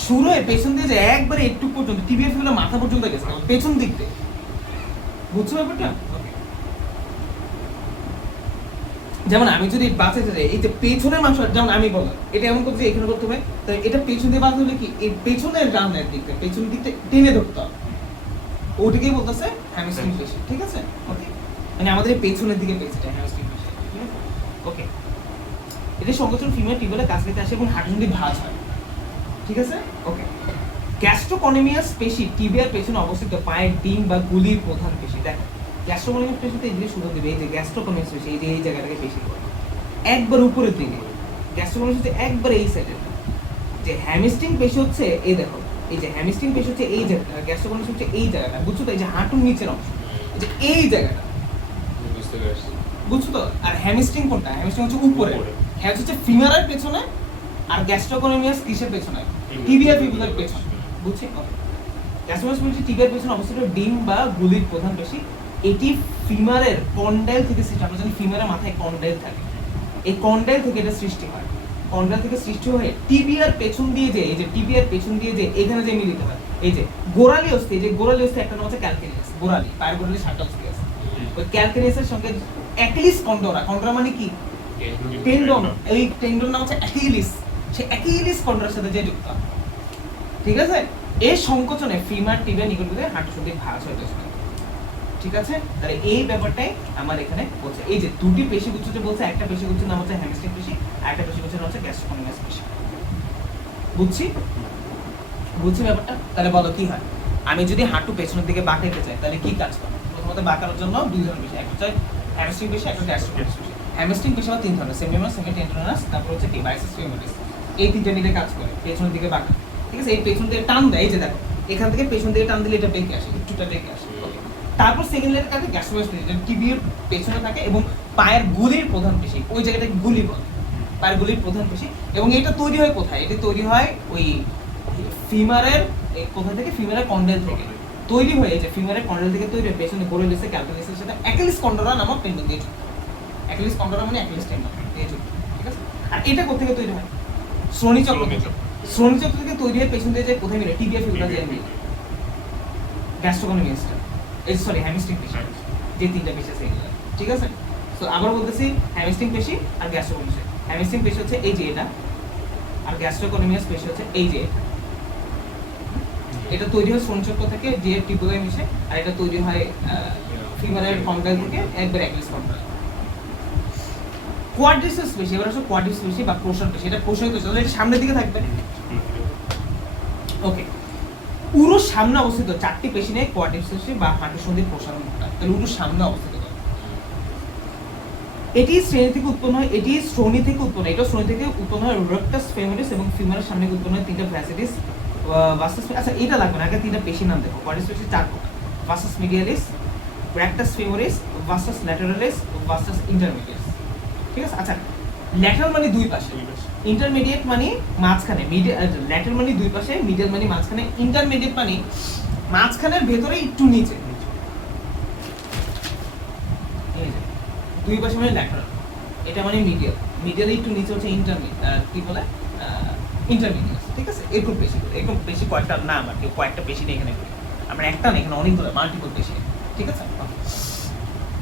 শুরু হয়ে পেছন দিয়ে যে একবারে একটু পর্যন্ত টিবিয়া ফিগুলো মাথা পর্যন্ত গেছে, পেছন দিক থেকে, বুঝছো ব্যাপারটা? যেমন আমি যদি বাঁচাতে চাই, এই যে পেছনের মাংস, যেমন আমি বললাম এটা এমন করতে এখানে করতে হবে, তাই এটা পেছন দিয়ে বাঁধতে হলে কি এই পেছনের ডানের দিকটা, পেছনের দিকটা টেনে ধরতে হবে, ওটাকেই বলতেছে হ্যামস্ট্রিং পেশি, ঠিক আছে? ওকে, মানে আমাদের এই পেছনের দিকে পেশিটা হ্যামস্ট্রিং পেশি, ঠিক আছে? ওকে, এটা সংকোচন ফিমার টিবিয়ালের কাছ থেকে আসে এবং হাঁটুসন্ধি ভাঁজ হয়, ঠিক আছে? ওকে, গ্যাস্ট্রোকনিমিয়াস পেশি টিবিয়ার পেছনে অবস্থিত পায়ের ডিম বা গুলির প্রধান পেশি। দেখো গ্যাস্ট্রোকনিমিয়াস পেশিতে এই যে শুরু দিবে, এই যে গ্যাস্ট্রোকনিমিয়াস পেশি, এই যে এই জায়গাটাকে পেশি করে একবার উপরের দিকে, গ্যাস্ট্রোকনিমিয়াস হচ্ছে একবার এই সাইডে, যে হ্যামস্ট্রিং পেশি হচ্ছে এই দেখো, এই যে হ্যামস্ট্রিং পেশি হচ্ছে এই জায়গাটা, গ্যাস্ট্রোকনিমিয়াস হচ্ছে এই জায়গাটা, বুঝছো তো? এই যে হাঁটুর নিচের অংশ, এই যে এই জায়গাটা, বুঝতে পারছি। বুঝছো তো? আর হ্যামস্ট্রিং কোনটা? হ্যামস্ট্রিং হচ্ছে উপরে, হ্যাঁ হচ্ছে ফিমারের পেছনে, আর গ্যাস্ট্রোকনিমিয়াস কিসের পেছনে? টিবিয়া ফিবুলার পেছনে, বুঝছি? ওকে, গ্যাস্ট্রোকনিমিয়াস পেশি টিবিয়ার পেছনে অবস্থিত ডিম বা গুলির প্রধান পেশি, এটি ফিমারের কন্ডাইল থেকে সৃষ্টি। আমরা জানি ফিমারের মাথায় কন্ডাইল থাকে, এই কন্ডাইল থেকে এটা সৃষ্টি হয়, কন্ডাইল থেকে সৃষ্টি হয়ে টিবিয়ার পেছন দিয়ে যে, এই যে টিবিয়ার পেছন দিয়ে যে এখানে যে মিলিত হয়, এই যে গোড়ালি অস্থি, এই যে গোড়ালি অস্থি একটা নাম হচ্ছে ক্যালকেনিয়াস, গোড়ালি, পায়ের গোড়ালি 7টা অস্থি আছে, ওই ক্যালকেনিয়াসের সঙ্গে অ্যাকিলিস কন্ডরা, কন্ডরা মানে কি? টেন্ডন, এই টেন্ডন নাম হচ্ছে অ্যাকিলিস, সেই অ্যাকিলিস কন্ডরার সাথে যে যুক্ত, ঠিক আছে? এই সংকোচনে ফিমার টিবিয়া নিকটবর্তী হাঁটুসন্ধি ভাঁজ হয়ে গেছে, ঠিক আছে? তাহলে এই ব্যাপারটাই আমার এখানে বলছে, এই যে দুটি পেশিগুচ্ছ যে বলছে, একটা পেশিগুচ্ছের নাম হচ্ছে হ্যামস্ট্রিং পেশি, আর একটা পেশিগুচ্ছের নাম হচ্ছে গ্যাস্ট্রোকনিমিয়াস পেশি, বুঝছি ব্যাপারটা? তাহলে বলো কি হয়, আমি যদি হাঁটু পেছনের দিকে বাঁকাইতে চাই তাহলে কি কাজ করব? প্রথমত বাঁকানোর জন্য দুই ধরনের পেশি, একটা হচ্ছে হ্যামস্ট্রিং পেশি, একটা গ্যাস্ট্রোকনিমিয়াস পেশি। হ্যামস্ট্রিং পেশি হলো তিন ধরনের, সেমি মেমব্রেনাস, সেমি টেন্ডিনোনাস, তারপর হচ্ছে কি বাইসেপস ফেমোরিস, এই তিনটা নিয়ে কাজ করে পেছনের দিকে বাঁকা, ঠিক আছে? এই পেছন দিকে টান দেয়, এই যে দেখো এখান থেকে পেছন দিকে টান দিলে এটা বেঁকে আসে, একটুটা বেঁকে আসে। তারপর সেকেন্ড লেয়ার কাছে গ্যাস্ট্রোকনিমিয়াস পেশি, যেটা টিবিয়ার পেছনে থাকে এবং পায়ের গুলির প্রধান পেশি, ওই জায়গাটাকে গুলি বলে, পায়ের গুলির প্রধান পেশি। এবং এটা তৈরি হয় কোথায়? এটা তৈরি হয় ওই ফিমারের, কোথা থেকে? ফিমারের কন্ডাইল থেকে তৈরি হয়ে, যে ফিমারের কন্ডাইল থেকে তৈরি হয় পেছনে গোড়ালিসে ক্যালকেনিয়াসের সাথে অ্যাকিলিস কন্ডরা নামক টেন্ডন দিয়ে যুক্ত, অ্যাকিলিস কন্ডরা মানে অ্যাকিলিস টেন্ডন দিয়ে যুক্ত, ঠিক আছে? আর এটা কোথা থেকে তৈরি হয়? শ্রোণীচক্র থেকে, শ্রোণীচক্র থেকে তৈরি হয় পেছন দিয়ে যে কোথায় মিলে? টিবিয়া ফিবুলা যে মিলে গ্যাস্ট্রোকনিমিয়াসটা, এই সরি হ্যামস্ট্রিং পেশি, যে তিনটা পেশি আছে এগুলো, ঠিক আছে? তো আবার বলতেছি হ্যামস্ট্রিং পেশি আর গ্যাস্ট্রোকনিমিয়াস পেশি। হ্যামস্ট্রিং পেশি হচ্ছে এই যে এটা, আর গ্যাস্ট্রোকনিমিয়াস পেশি হচ্ছে এই যে এটা তৈরি হয় শ্রোণীচক্র থেকে যে টিবিয়ায় মিশে, আর এটা তৈরি হয় ফিমারের কন্ডাইল থেকে একবার অ্যাকিলিস কন্ডাইল। কোয়াড্রিসেপস পেশি, এবার আসলে কোয়াড্রিসেপস পেশি বা প্রসার পেশি, এটা প্রসারিত, এটা সামনের দিকে থাকবে, ওকে? উরুর সামনে অবস্থিত চারটি পেশি নিয়ে কোয়াড্রিসেপস পেশি বা হাঁটুসন্ধির প্রসারণ ঘটায়, তাহলে উরুর সামনে অবস্থিত। এটি শ্রেণী থেকে উৎপন্ন হয়, এটি শ্রোণী থেকে উৎপন্ন, এটা শ্রোণী থেকে উৎপন্ন হয় রেক্টাস ফেমোরিস এবং ফিমারের সামনে উৎপন্ন হয় তিনটা ভ্যাসিডিস ভার্সাস, আচ্ছা এটা লাগবে না, আগে তিনটা পেশির নাম দেখো। কোয়াড্রিসেপস পেশি চার প্রকার, versus মিডিয়ালিস, rectus femoris, versus ল্যাটেরালিস, versus intermediates, ঠিক আছে? আচ্ছা ল্যাটারাল মানে দুই পাশে, ইন্টারমিডিয়েট মানে মাঝখানে, ল্যাটারাল মানে দুই পাশে, মিডিয়াল মানে মাঝখানে, ইন্টারমিডিয়েট মানে মাঝখানের ভেতরে একটু নিচে, দুই পাশে মানে ল্যাটারাল, এটা মানে মিডিয়াল, মিডিয়াল একটু নিচে হচ্ছে ইন্টারমিডিয়েট, কি বলে ইন্টারমিডিয়েট, ঠিক আছে? এরকম বেশি কয়েকটা নাম আর কি, কয়েকটা পেশি নিয়ে এখানে করি আমরা, একটা না এখানে অনেকগুলো মাল্টিপল পেশি, ঠিক আছে?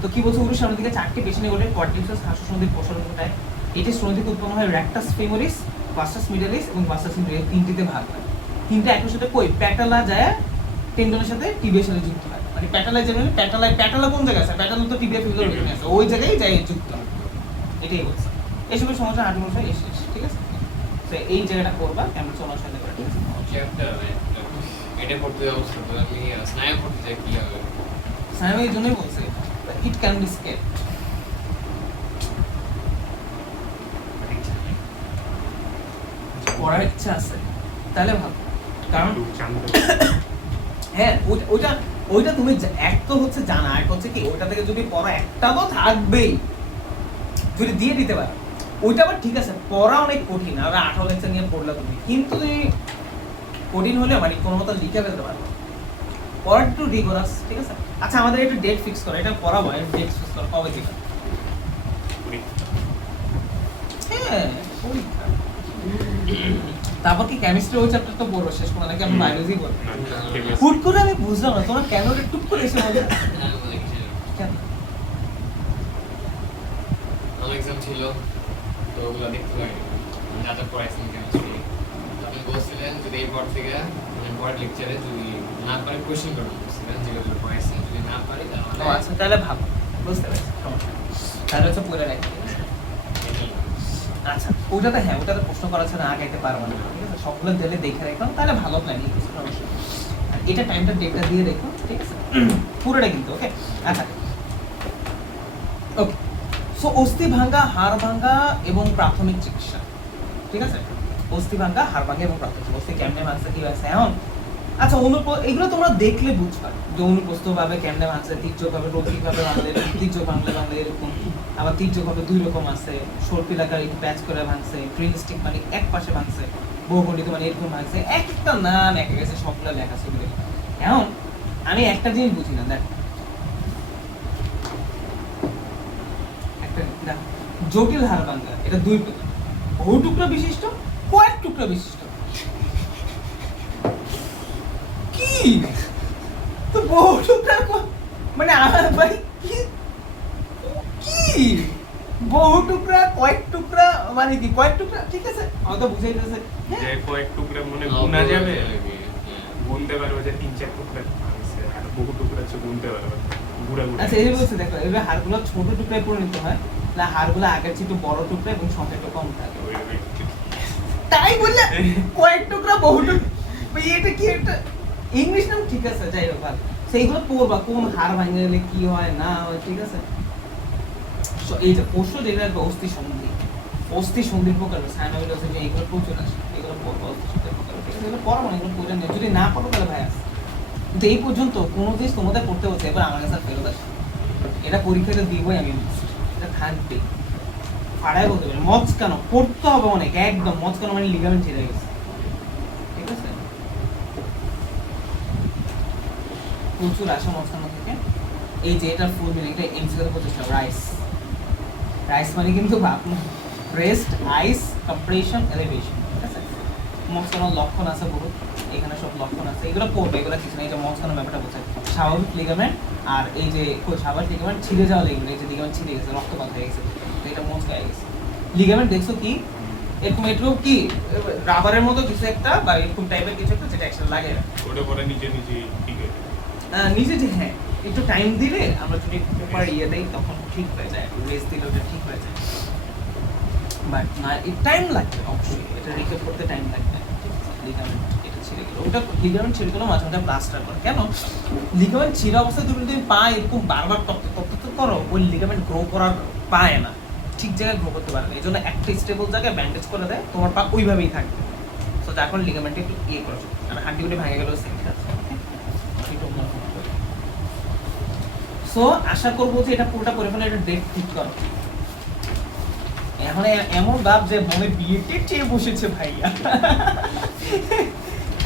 তো কি বলছে, উরুর সামনের দিকে 4টি পেশি নিয়ে গঠে কোয়াড্রিপসাস হাস্যসন্ধির প্রসারণটায় এটি স্তন থেকে উৎপন্ন হয় রেক্টাস ফেমোরিস, ভাসাস মিডালিস এবং ভাসাস ইনফেরিয়র, তিনটিতে ভাগ হয়। তিনটা একই সাথে কই প্যাটালা যায় টেন্ডনের সাথে টিবিয়ার সাথে যুক্ত হয়, মানে প্যাটালায় যেমন প্যাটালা কোন জায়গায় আছে, প্যাটালা তো টিবিয়া ফিউজার ওখানে আছে, ওই জায়গায় যায় যুক্ত হয়, এটাই বলছে। এসবের সমস্যা 8 বছর এসে, ঠিক আছে? তো এই জায়গাটা করবা আমরা চলার সাথে করে, ঠিক আছে? এটা পড়তে অবস্থা তো আমি স্নায়ু পড়তে চাই কি হবে স্নায়ু এই জন্যই বলছে ইট ক্যান বি স্কেপ। পড়ার ইচ্ছা আছে তাহলে ভালো, কারণ হ্যাঁ ওইটা তুমি এক তো হচ্ছে জানা, এক হচ্ছে কি ওইটা থেকে যদি পড়া একটা তো থাকবেই, যদি দিয়ে দিতে পারো ওইটা আবার ঠিক আছে, পড়া অনেক কঠিন, আর 18 লেকচার নিয়ে পড়লে তুমি, কিন্তু তুমি কঠিন হলে মানে কোনো মতো লিখে ফেলতে পারো, পড়া একটু রিগোরাস, ঠিক আছে? আচ্ছা আমাদের একটু ডেট ফিক্স করো, এটা পড়াবো, ডেট ফিক্স করো কবে দিবা? হ্যাঁ পরীক্ষা। তারপর কি কেমিস্ট্রি ওই চ্যাপ্টার তো পড়ো শেষ করে, নাকি আমি বায়োলজি পড়বো? হুট করে আমি বুঝলাম না তোমার কেন এটা টুক করে এসে বলে কেন? আমার এক্সাম ছিল তো ওগুলো দেখতে পারি যা যা পড়াইছেন কেমিস্ট্রি, আপনি বলছিলেন যদি এরপর থেকে মানে পরের লেকচারে যদি না পারি কোয়েশ্চেন করবেন, বলছিলেন যেগুলো পড়াইছেন যদি না পারি ও তাহলে আচ্ছা তাহলে ভালো, বুঝতে পারছি, সমস্যা নেই। তাহলে হচ্ছে পড়ে রাখি, আচ্ছা ওটাতে হ্যাঁ ওটাতে প্রশ্ন করা ছাড়া আগাইতে পারবো না, ঠিক আছে? সবগুলো দিলে দেখে রাখো, তাহলে ভালো প্ল্যানিং, কিছু সমস্যা নেই। আর এটা টাইমটা ডেটটা দিয়ে রেখো, ঠিক আছে? পুরোটা কিন্তু ওকে। আচ্ছা ওকে, সো অস্থি ভাঙ্গা, হাড় ভাঙ্গা এবং প্রাথমিক চিকিৎসা, ঠিক আছে? অস্থি ভাঙ্গা, হাড় ভাঙ্গা এবং প্রাথমিক চিকিৎসা, অস্থি কেমনে ভাঙছে কি ভাঙছে এখন, আচ্ছা এগুলো তোমরা দেখলে বুঝবা যে অনুপ্রস্থ ভাবে কেমনে ভাঙছে, তির্যক ভাবে, রৈখিক ভাবে ভাঙলে, তির্যক ভাঙলে এরকম, আবার তির্যক ভাবে দুই রকম আছে, সর্পিলাকার প্যাচ করে ভাঙছে, ড্রিল স্টিক মানে এক পাশে ভাঙছে, বহুখণ্ডিত মানে এরকম ভাঙছে, এক একটা নাম একে গেছে, সবগুলো লেখা সেগুলো। এখন আমি একটা জিনিস বুঝি না, দেখ একটা দেখ, জটিল হাড় ভাঙ্গা এটা দুই প্রকার, বহু টুকরা বিশিষ্ট, কয়েক টুকরা বিশিষ্ট। কি তো বহু টুকরা মানে আমার ভাই কি কি বহু টুকরা কয়েক টুকরা মানে কি কয়েক টুকরা, ঠিক আছে? হয়তো বুঝাই দিতেছে যে কয়েক টুকরা মানে গুনা যাবে, গুনতে পারবে যে 3-4 টুকরা আছে, আর বহু টুকরা আছে গুনতে পারবে গুড়া গুড়া। আচ্ছা এই বলছে দেখো, এবার হাড়গুলো ছোট টুকরায় পরিণত হয় না, হাড়গুলো আগের চেয়ে একটু বড় টুকরা এবং সংখ্যা একটু কম থাকে, তাই বললে কয়েক টুকরা বহু টুকরা, এটা কি একটা ইংলিশ নাম, ঠিক আছে? যাই হোক ভালো, সেইগুলো পড়বা কোন হাড় ভাঙে গেলে কি হয় না হয়, ঠিক আছে? এই যে পোষ্য যেটা অস্থি সন্ধির প্রকার সাইনোভিয়াস, যে এগুলো প্রচুর আসে, এগুলো পড়বা অস্থি সন্ধির প্রকার, ঠিক আছে? এগুলো পড়া মানে এগুলো প্রয়োজন নেই, যদি না পড়ো তাহলে ভাই আছে। কিন্তু এই পর্যন্ত কোনো জিনিস তোমাদের পড়তে হচ্ছে, এবার আমার কাছে ফেরত আসে, এটা পরীক্ষাতে দিবই আমি, এটা থাকবে পাড়ায় বলতে পারি, মজ কেন পড়তে হবে অনেক, একদম মজ কেন মানে লিগামেন্ট ছিঁড়ে গেছে, ঠিক আছে? প্রচুর আসা মস্কানো থেকে। এই যে এটা ফুল মিনিং, এটা এমসিকিউ প্রচেষ্টা, রাইস মানে কিন্তু ব্রেস্ট, আইস, কম্প্রেশন, এলিভেশন, ঠিক আছে? মস্কানোর লক্ষণ আছে বহুত, এখানে সব লক্ষণ আছে, এগুলো পড়বে, এগুলো কিছু না। এই যে মস্কানোর ব্যাপারটা বোঝায় স্বাভাবিক লিগামেন্ট, আর এই যে স্বাভাবিক লিগামেন্ট ছিঁড়ে যাওয়া লিগামেন্ট, এই যে লিগামেন্ট ছিঁড়ে গেছে, রক্তপাত হয়ে গেছে, তো এটা মস্কায় গেছে। লিগামেন্ট দেখছো কি এরকম একটু কি রাবারের মতো কিছু একটা বা এরকম টাইপের কিছু একটা, যেটা একসাথে লাগে ওটা পরে নিজে ঠিক হয়ে যায়। নিজে যে হ্যাঁ একটু টাইম দিলে আমরা যদি পেপার দেই তখন ঠিক হয়ে যায়, রেস্ট দিলে ওটা ঠিক হয়ে যায়, বাট না টাইম লাগবে অবশ্যই, এটা রিকভার করতে টাইম লাগবে। লিগামেন্ট এটা ছিঁড়ে গেল, ওটা লিগামেন্ট ছিঁড়ে গেল, মাঝে মাঝে প্লাস্টার করে, কেন? লিগামেন্ট ছিঁড়া অবস্থায় তুমি পা এরকম বারবার তপ্ত করো, ওই লিগামেন্ট গ্রো করার পায় না, ঠিক জায়গায় গ্রো করতে পারবে, এই জন্য একটা স্টেবল জায়গায় ব্যান্ডেজ করে দেয়, তোমার পা ওইভাবেই থাকবে। তো যার কারণে লিগামেন্টে একটু করো, আর হাড্ডি গুটি ভেঙে গেলেও সেম আছে। সো আশা করবো যে এটা পুরোটা করে ফেলে, এটা ডেট ঠিক করো। এখন এমন ভাব যে মনে বিয়েতে চেয়ে বসেছে ভাইয়া।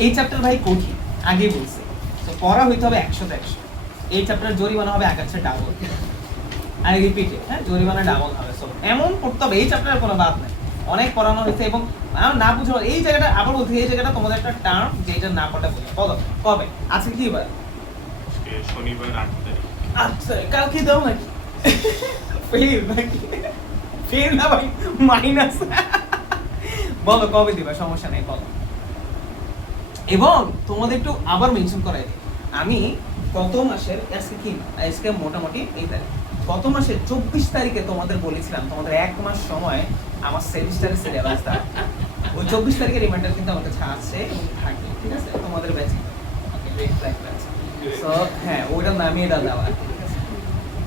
এই চ্যাপ্টার ভাই কঠিন, আগেই বলছে, তো পড়া হইতে হবে 100-100। এই চ্যাপ্টার জরিমানা হবে আগাচ্ছে ডাবল, আর রিপিটে, হ্যাঁ জরিমানা ডাবল হবে। সো এমন পড়তে হবে, এই চ্যাপ্টারের কোনো বাদ নাই, অনেক পড়ানো হয়েছে এবং আমার না বুঝে এই জায়গাটা আবার বলছি, এই জায়গাটা তোমাদের একটা টার্ম যেটা না পড়লে বলে বলো কবে আজকে কি বার? আজকে শনিবার 8 তারিখ। আচ্ছা কালকে দাও নাকি? ফেল নাকি? ফেল না ভাই, মাইনাস। বলো কবে দিবা, সমস্যা নেই বলো। এবং তোমাদের একটু আবার মেনশন করাই দিই, আমি গত মাসের আজকে কি, আজকে মোটামুটি এই তারিখ, গত মাসের 24 তারিখে তোমাদের বলেছিলাম তোমাদের 1 মাস সময় আমার সেমিস্টারের সিলেবাসটা, ওই 24 তারিখের রিমাইন্ডার কিন্তু আমার কাছে আছে এবং থাকে, ঠিক আছে তোমাদের ব্যাচে। Okay red flag batch. So হ্যাঁ ওইটার নামই এটা দেওয়া, ঠিক আছে।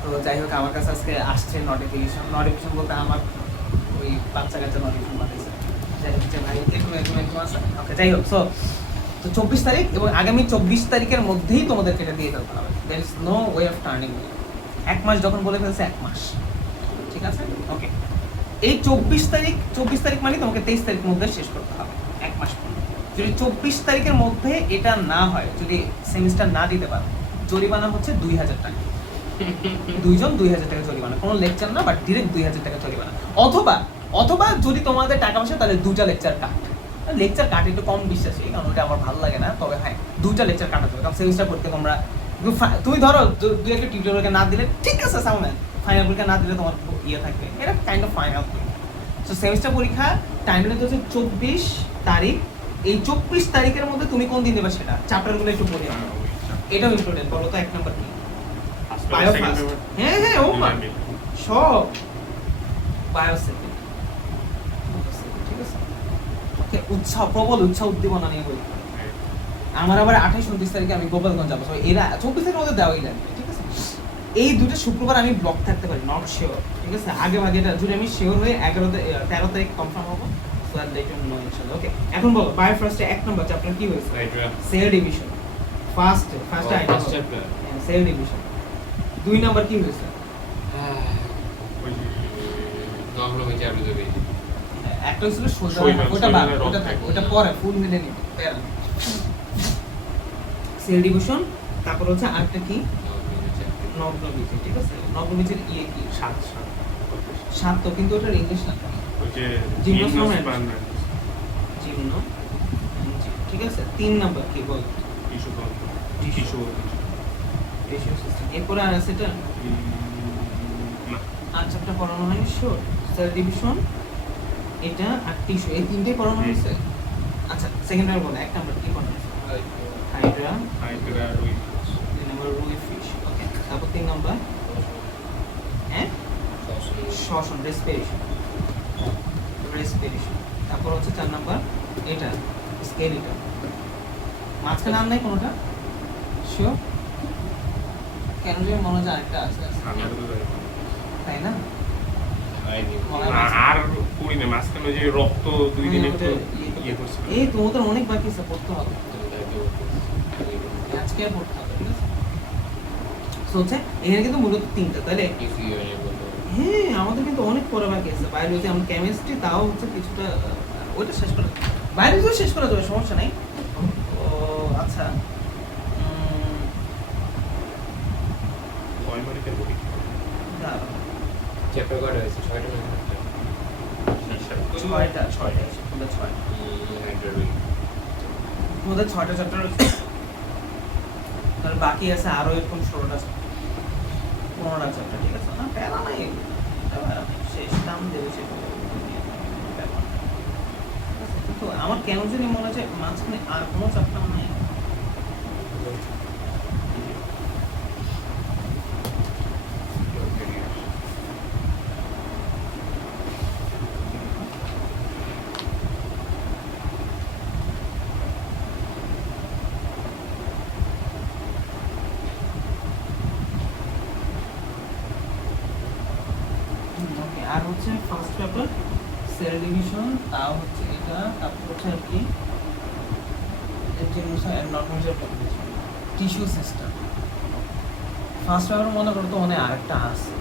তো যাই হোক আমার কাছে আজকে আসছে নোটিফিকেশন বলতে আমার ওই বাচ্চা কাচ্চা নোটিফিকেশন পাঠাইছে, যাই হোক যে ভাই একটু আছে। ওকে যাই হোক, সো তো 24 তারিখ এবং আগামী 24 তারিখের মধ্যেই তোমাদেরকে এটা দিয়ে ফেলতে হবে, there is no way of turning. 1 মাস যখন বলে ফেলছে 1 মাস, ঠিক আছে। ওকে এই 24 তারিখ মানে তোমাকে 23 তারিখের মধ্যে শেষ করতে হবে, 1 মাস পর। যদি 24 তারিখের মধ্যে এটা না হয়, যদি সেমিস্টার না দিতে পারো, জরিমানা হচ্ছে 2000 টাকা। দুইজন 2000 টাকা জরিমানা, কোনো লেকচার না, বাট ডিরেক্ট 2000 টাকা জরিমানা। অথবা যদি তোমাদের টাকা পয়সা, তাহলে 2টা লেকচার কাটে একটু কম বিশ্বাসী, কারণ ওটা আমার ভালো লাগে না। তবে হ্যাঁ 2টা লেকচার কাটা যাবে, কারণ সেমিস্টার করতে তোমরা তুমি ধরো 2-1টা টিউটোরিয়ালকে না দিলে ঠিক আছে, সামনে ফাইনাল পরীক্ষা না দিলে তোমার ইয়ে থাকবে, এটা কাইন্ড অফ ফাইনাল পরীক্ষা। সো সেমিস্টার পরীক্ষা টাইমটা হচ্ছে 24 তারিখ। এই 24 তারিখের মধ্যে তুমি কোন দিন দেবে সেটা চ্যাপ্টারগুলো একটু পড়ে নাও, এটাও ইম্পর্টেন্ট। বলো তো 1 নাম্বার কি? বায়ো ফার্স্ট, হ্যাঁ ও মা সব বায়ো সেকেন্ড, ঠিক আছে। ওকে প্রবল উৎসাহ উদ্দীপনা নিয়ে বলি। আমার আবার 28-29 তারিখে আমি গোপালগঞ্জ যাবো, এরা 24 তারিখের মধ্যে দেওয়াই লাগবে, ঠিক আছে। এই দুটো শুক্রবার আমি ব্লক থাকতে পারি, নট শিওর, ঠিক আছে। আগে এটা যদি আমি শিওর হয়ে 13 তারিখ কনফার্ম হবো, so that they can know ইনশাআল্লাহ। ওকে এখন বলো বায়ো ফার্স্টে 1 নাম্বার চ্যাপ্টার কি হয়েছে? Cell division. First chapter cell division. 2 number কি হয়েছে? একটা হয়েছিল সোজা, ওটা বাদ, ওটা থাকে, ওটা পরে ফুল মিলে নিব। সেল ডিভিশন, তারপর হচ্ছে আরেকটা কি নগ্নবীজি, ঠিক আছে। নগ্নবীজির ইয়ে কি 7 তো, কিন্তু ওটার ইংলিশ না, ওই যে জিমনোস্পার্ম, জিমনোস্পার্ম, ঠিক আছে। 3 নাম্বার কি বল? Tissue system. এরপরে আর আছে এটা না, আর চ্যাপ্টার পড়ানো হয়নি, শিওর। সেল ডিভিশন এটা আর টিস্যু, এই তিনটেই পড়ানো হয়েছে। আচ্ছা সেকেন্ড নাম্বার বলো, 1 নাম্বার কি পড়ানো হয়েছে? হাইড্রা, রুই, 2 নাম্বার রুই ফিশ, ওকে। তারপর 3 নাম্বার শ্বসন, রেসপিরেশন। তারপর হচ্ছে 4 নাম্বার এটা স্কেলিটন। মাঝখানে আর নাই কোনোটা? শিওর? কেন যে মনে হয় আরেকটা আছে, তাই না? আর করি না, মাঝখানে যে রক্ত 2 দিন একটু ইয়ে করছে। এই তোমাদের অনেক বাকি আছে, পড়তে হবে আজকে, পড়তে হবে, ঠিক আছে। সো হচ্ছে এখানে কিন্তু মূলত 3টা, তাহলে হ্যাঁ আমাদের কিন্তু অনেক পড়া বাকি আছে। বায়োলজি, আমার কেমিস্ট্রি তাও হচ্ছে কিছুটা, ওইটা শেষ করা, বায়োলজিও শেষ করা যাবে, সমস্যা নাই। ও আচ্ছা চ্যাপ্টার কয়টা হয়েছে? 6টা না 6টা তোমাদের 6টা চ্যাপ্টার, তাহলে বাকি আছে আরো এরকম 16টা 15টা চ্যাপ্টার, ঠিক আছে। না প্যারা নাই, শেষ দাম দেবে শেষ হবে। কিন্তু আমার কেন জানি মনে হচ্ছে মাঝখানে আর কোনো চ্যাপ্টার নাই। আর হচ্ছে ফার্স্ট পেপার সেল ডিভিশন, তাও হচ্ছে এটা, তারপর হচ্ছে আর কি টিস্যু সিস্টেম। ফার্স্ট পেপার মনে করো তো মনে আরেকটা আছে,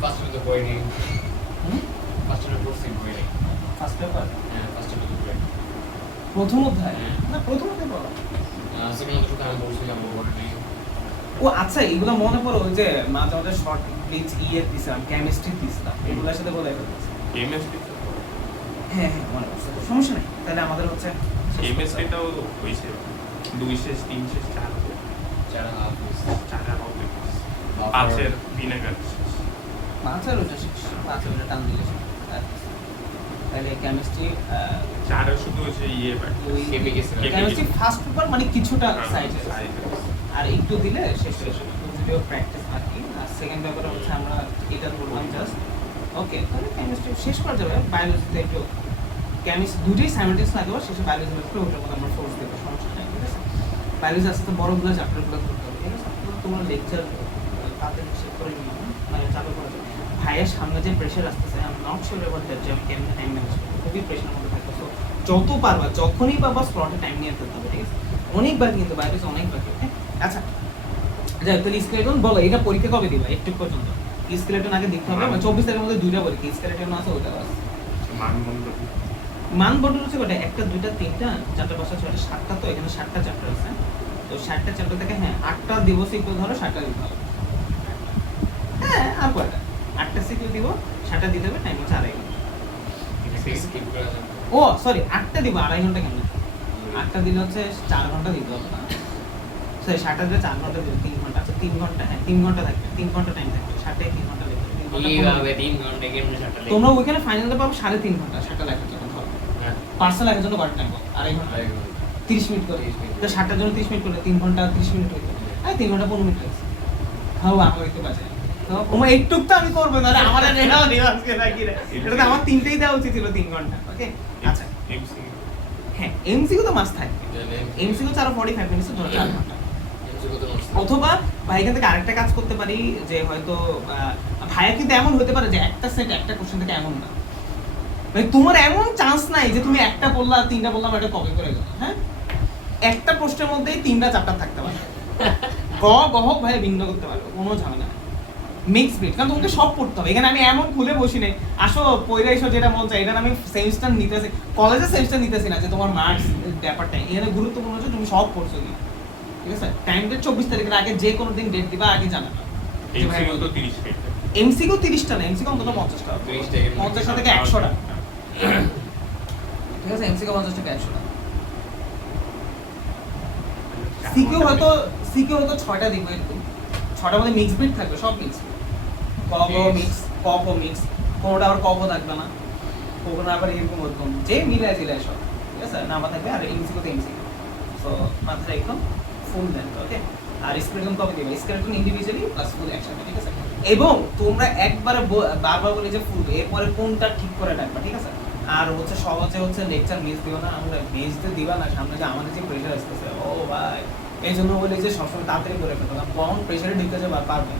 ফার্স্টে বই নেই, ফার্স্টে পড়ছি বই নেই। ফার্স্ট পেপার হ্যাঁ ফার্স্টে তো বই। প্রথম অধ্যায় না, প্রথম অধ্যায় পড়ো, সেখানে তো শুধু আমি বলছি আমার পড়ে নেই। ও আচ্ছা, এগুলো মনে পড়ো ওই যে মাঝে মাঝে শর্ট ব্লিচ দিছিলাম, কেমিস্ট্রি দিছিলাম, এগুলোর সাথে বলে ফেলতেছি। কেমিস্ট্রি হ্যাঁ হ্যাঁ মনে পড়ছে, সমস্যা নেই। তাহলে আমাদের হচ্ছে কেমিস্ট্রিটাও হয়েছে 2 শেষ 3 শেষ 4 4 হাফ 4 হবে 5-এর ভিনেগার পাঁচের ওটা শেষ, পাঁচের ওটা টান দিলে শেষ। তাহলে কেমিস্ট্রি 4 শুধু হচ্ছে বাকি কেপি গেছে। কেমিস্ট্রি ফার্স্ট পেপার মানে কিছুটা সাইজে সাইজ আর একটু দিলে শেষ হয়ে যাবে, যদিও প্র্যাকটিস বাকি। আর সেকেন্ড পেপারে হচ্ছে আমরা এটা বললাম জাস্ট ওকে, তাহলে কেমিস্ট্রি শেষ করা যাবে। বায়োলজিতে একটু কেমিস্ট্রি দুটোই সাইমেন্টাস লাগবে, শেষে বায়োলজি লাগবে, ওটার মধ্যে আমরা ফোর্স দেবো, সমস্যা নেই, ঠিক আছে। বায়োলজি আসতে বড়গুলো চ্যাপ্টারগুলো করতে হবে, ঠিক আছে। তোমার লেকচার তাতে হিসেব করে নিও, মানে চালু করা যাবে। ভাইয়ের সামনে যে প্রেশার আসতেছে, আমি নট শিওর অ্যাবাউট দ্যাট, যে আমি কেমন টাইম ম্যানেজ করবো, খুবই প্রেশারের মধ্যে থাকবে। সো যত পারবা, যখনই পারবা স্লটে টাইম নিয়ে ফেলতে হবে, ঠিক আছে। অনেক বাকি কিন্তু বায়োলজি অনেক বাকি, ওকে। আচ্ছা যাই, তাহলে স্কেলেটন বলো, এটা পরীক্ষা কবে দিবা একটু পর্যন্ত? স্কেলেটন আগে দেখতে হবে, মানে 24 তারিখের মধ্যে 2টা পরীক্ষা, স্কেলেটন আছে ওটা আছে। মানদণ্ড মান বন্টন হচ্ছে কটা, 1টা 2টা 3টা 4টা 5টা 6টা 7টা, তো এখানে 7টা চ্যাপ্টার আছে। তো 7টা চ্যাপ্টার থেকে হ্যাঁ 8টা দিবস একটু ধরো, 7টা দিতে হবে। হ্যাঁ আর কয়টা, 8টা সিকিউ দিব, 7টা দিতে হবে, টাইম হচ্ছে 2.5 ঘন্টা। স্কিপ করা যাবে। ও সরি, 8টা দিব, 2.5 ঘন্টা কেন? 8টা দিলে হচ্ছে 4 ঘন্টা দিতে হবে না, সরি 7টা দিলে 4 ঘন্টা দিলে 3 ঘন্টা, আচ্ছা 3 ঘন্টা, হ্যাঁ 3 ঘন্টা থাকবে, 3 ঘন্টা টাইম থাকবে, 7টায় 3 ঘন্টা লেগে এইভাবে 3 ঘন্টা কেমনে 7টা লেগে? তোমরা ওইখানে ফাইনালে পাবে 3.5 ঘন্টা, 7টা লেখার জন্য ধরো। হ্যাঁ, পার্সেল লেখার জন্য কত টাইম পাবো? 2.5 ঘন্টা, 2.5 ঘন্টা। 30 মিনিট করে। 30 মিনিট। তো 7টার জন্য 30 মিনিট করে 3 ঘন্টা 30 মিনিট হইতো। হ্যাঁ 3 ঘন্টা 15 মিনিট লাগছে। হ্যাঁ আমার একটু বাজে। তো ওমা একটুক তো আমি করব না, আমার আর এটাও দেওয়া আজকে নাকি রে। এটা তো আমার 3টেই দেওয়া উচিত ছিল 3 ঘন্টা। ওকে আচ্ছা এমসিকিউ হ্যাঁ এমসিকিউ তো মাস্ট থাকবে। তাহলে এমসিকিউ ছাড়া 45 মিনিটস ধরে 4 ঘন্টা। এমসিকিউ তো নষ্ট। অথবা ভাই এখান থেকে আরেকটা কাজ করতে পারি, যে হয়তো ভাইয়া কিন্তু এমন হতে পারে যে একটা সেট একটা কোশ্চেন থেকে এমন না, মানে তোমার এমন চান্স নাই যে তুমি একটা বললা 3টা বললাম এটা কপি করে গেল। হ্যাঁ একটা প্রশ্নের মধ্যেই 3টা চ্যাপ্টার থাকতে পারে, গহক ভাই ভিন্ন করতে পারবে, কোনো ঝামেলা নেই। মিক্স বিট, কারণ তোমাকে সব পড়তে হবে। এখানে আমি এমন খুলে বসি নাই, আসো পয়লা এসো যেটা মন চাই, এটা আমি সেমিস্টার নিতেছি, কলেজে সেমিস্টার নিতেছি না যে তোমার মার্কস ব্যাপারটা। এখানে গুরুত্বপূর্ণ হচ্ছে তুমি সব পড়ছো কি, ঠিক আছে। টাইমটা 24 তারিখের আগে যে কোনো দিন ডেট দিবা, আগে জানাবা। এমসিকিউ তো 30 মিনিট এমসিকিউ 30টা না, এমসিকিউ অন্তত 50টা, 30 টাকা 50 থেকে 100টা, ঠিক আছে। এমসিকিউ 50 থেকে 100টা। সিকিউ হয়তো 6টা দিবে, এরকম 6টার মধ্যে মিক্স বিট থাকবে, সব মিক্স বিট, ক মিক্স, ক মিক্স, কোনোটা আবার ক থাকবে না, কোনোটা আবার এরকম ওরকম, যে মিলে আছে সব, ঠিক আছে। নাম্বার থাকবে আর এমসিকিউ তো এমসিকিউ। সো মাথায় একদম ফুল দেন, ওকে। আর স্কেলেটন কবে দিবে? স্কেলেটন ইন্ডিভিজুয়ালি প্লাস ফুল একসাথে, ঠিক আছে। এবং তোমরা একবারে বারবার বলে যে ফুল, এরপরে কোনটা ঠিক করে রাখবা, ঠিক আছে। আর হচ্ছে সহজে হচ্ছে লেকচার মিস দিও না, আমরা মিস তো দিবা না, সামনে যে আমাদের যে প্রেশার আসতেছে, ও ভাই এই জন্য বলি যে সবসময় তাড়াতাড়ি করে ফেলতে হবে, কম প্রেশারে ঢুকে যাবে পারবে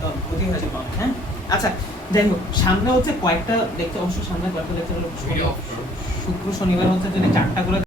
তো ক্ষতি হয়েছে কম। হ্যাঁ আচ্ছা যাই হোক, সামনে হচ্ছে কয়েকটা লেকচার, অবশ্য সামনে কয়েকটা লেকচার ভিডিও শুক্র শনিবার হচ্ছে যদি 4টা করে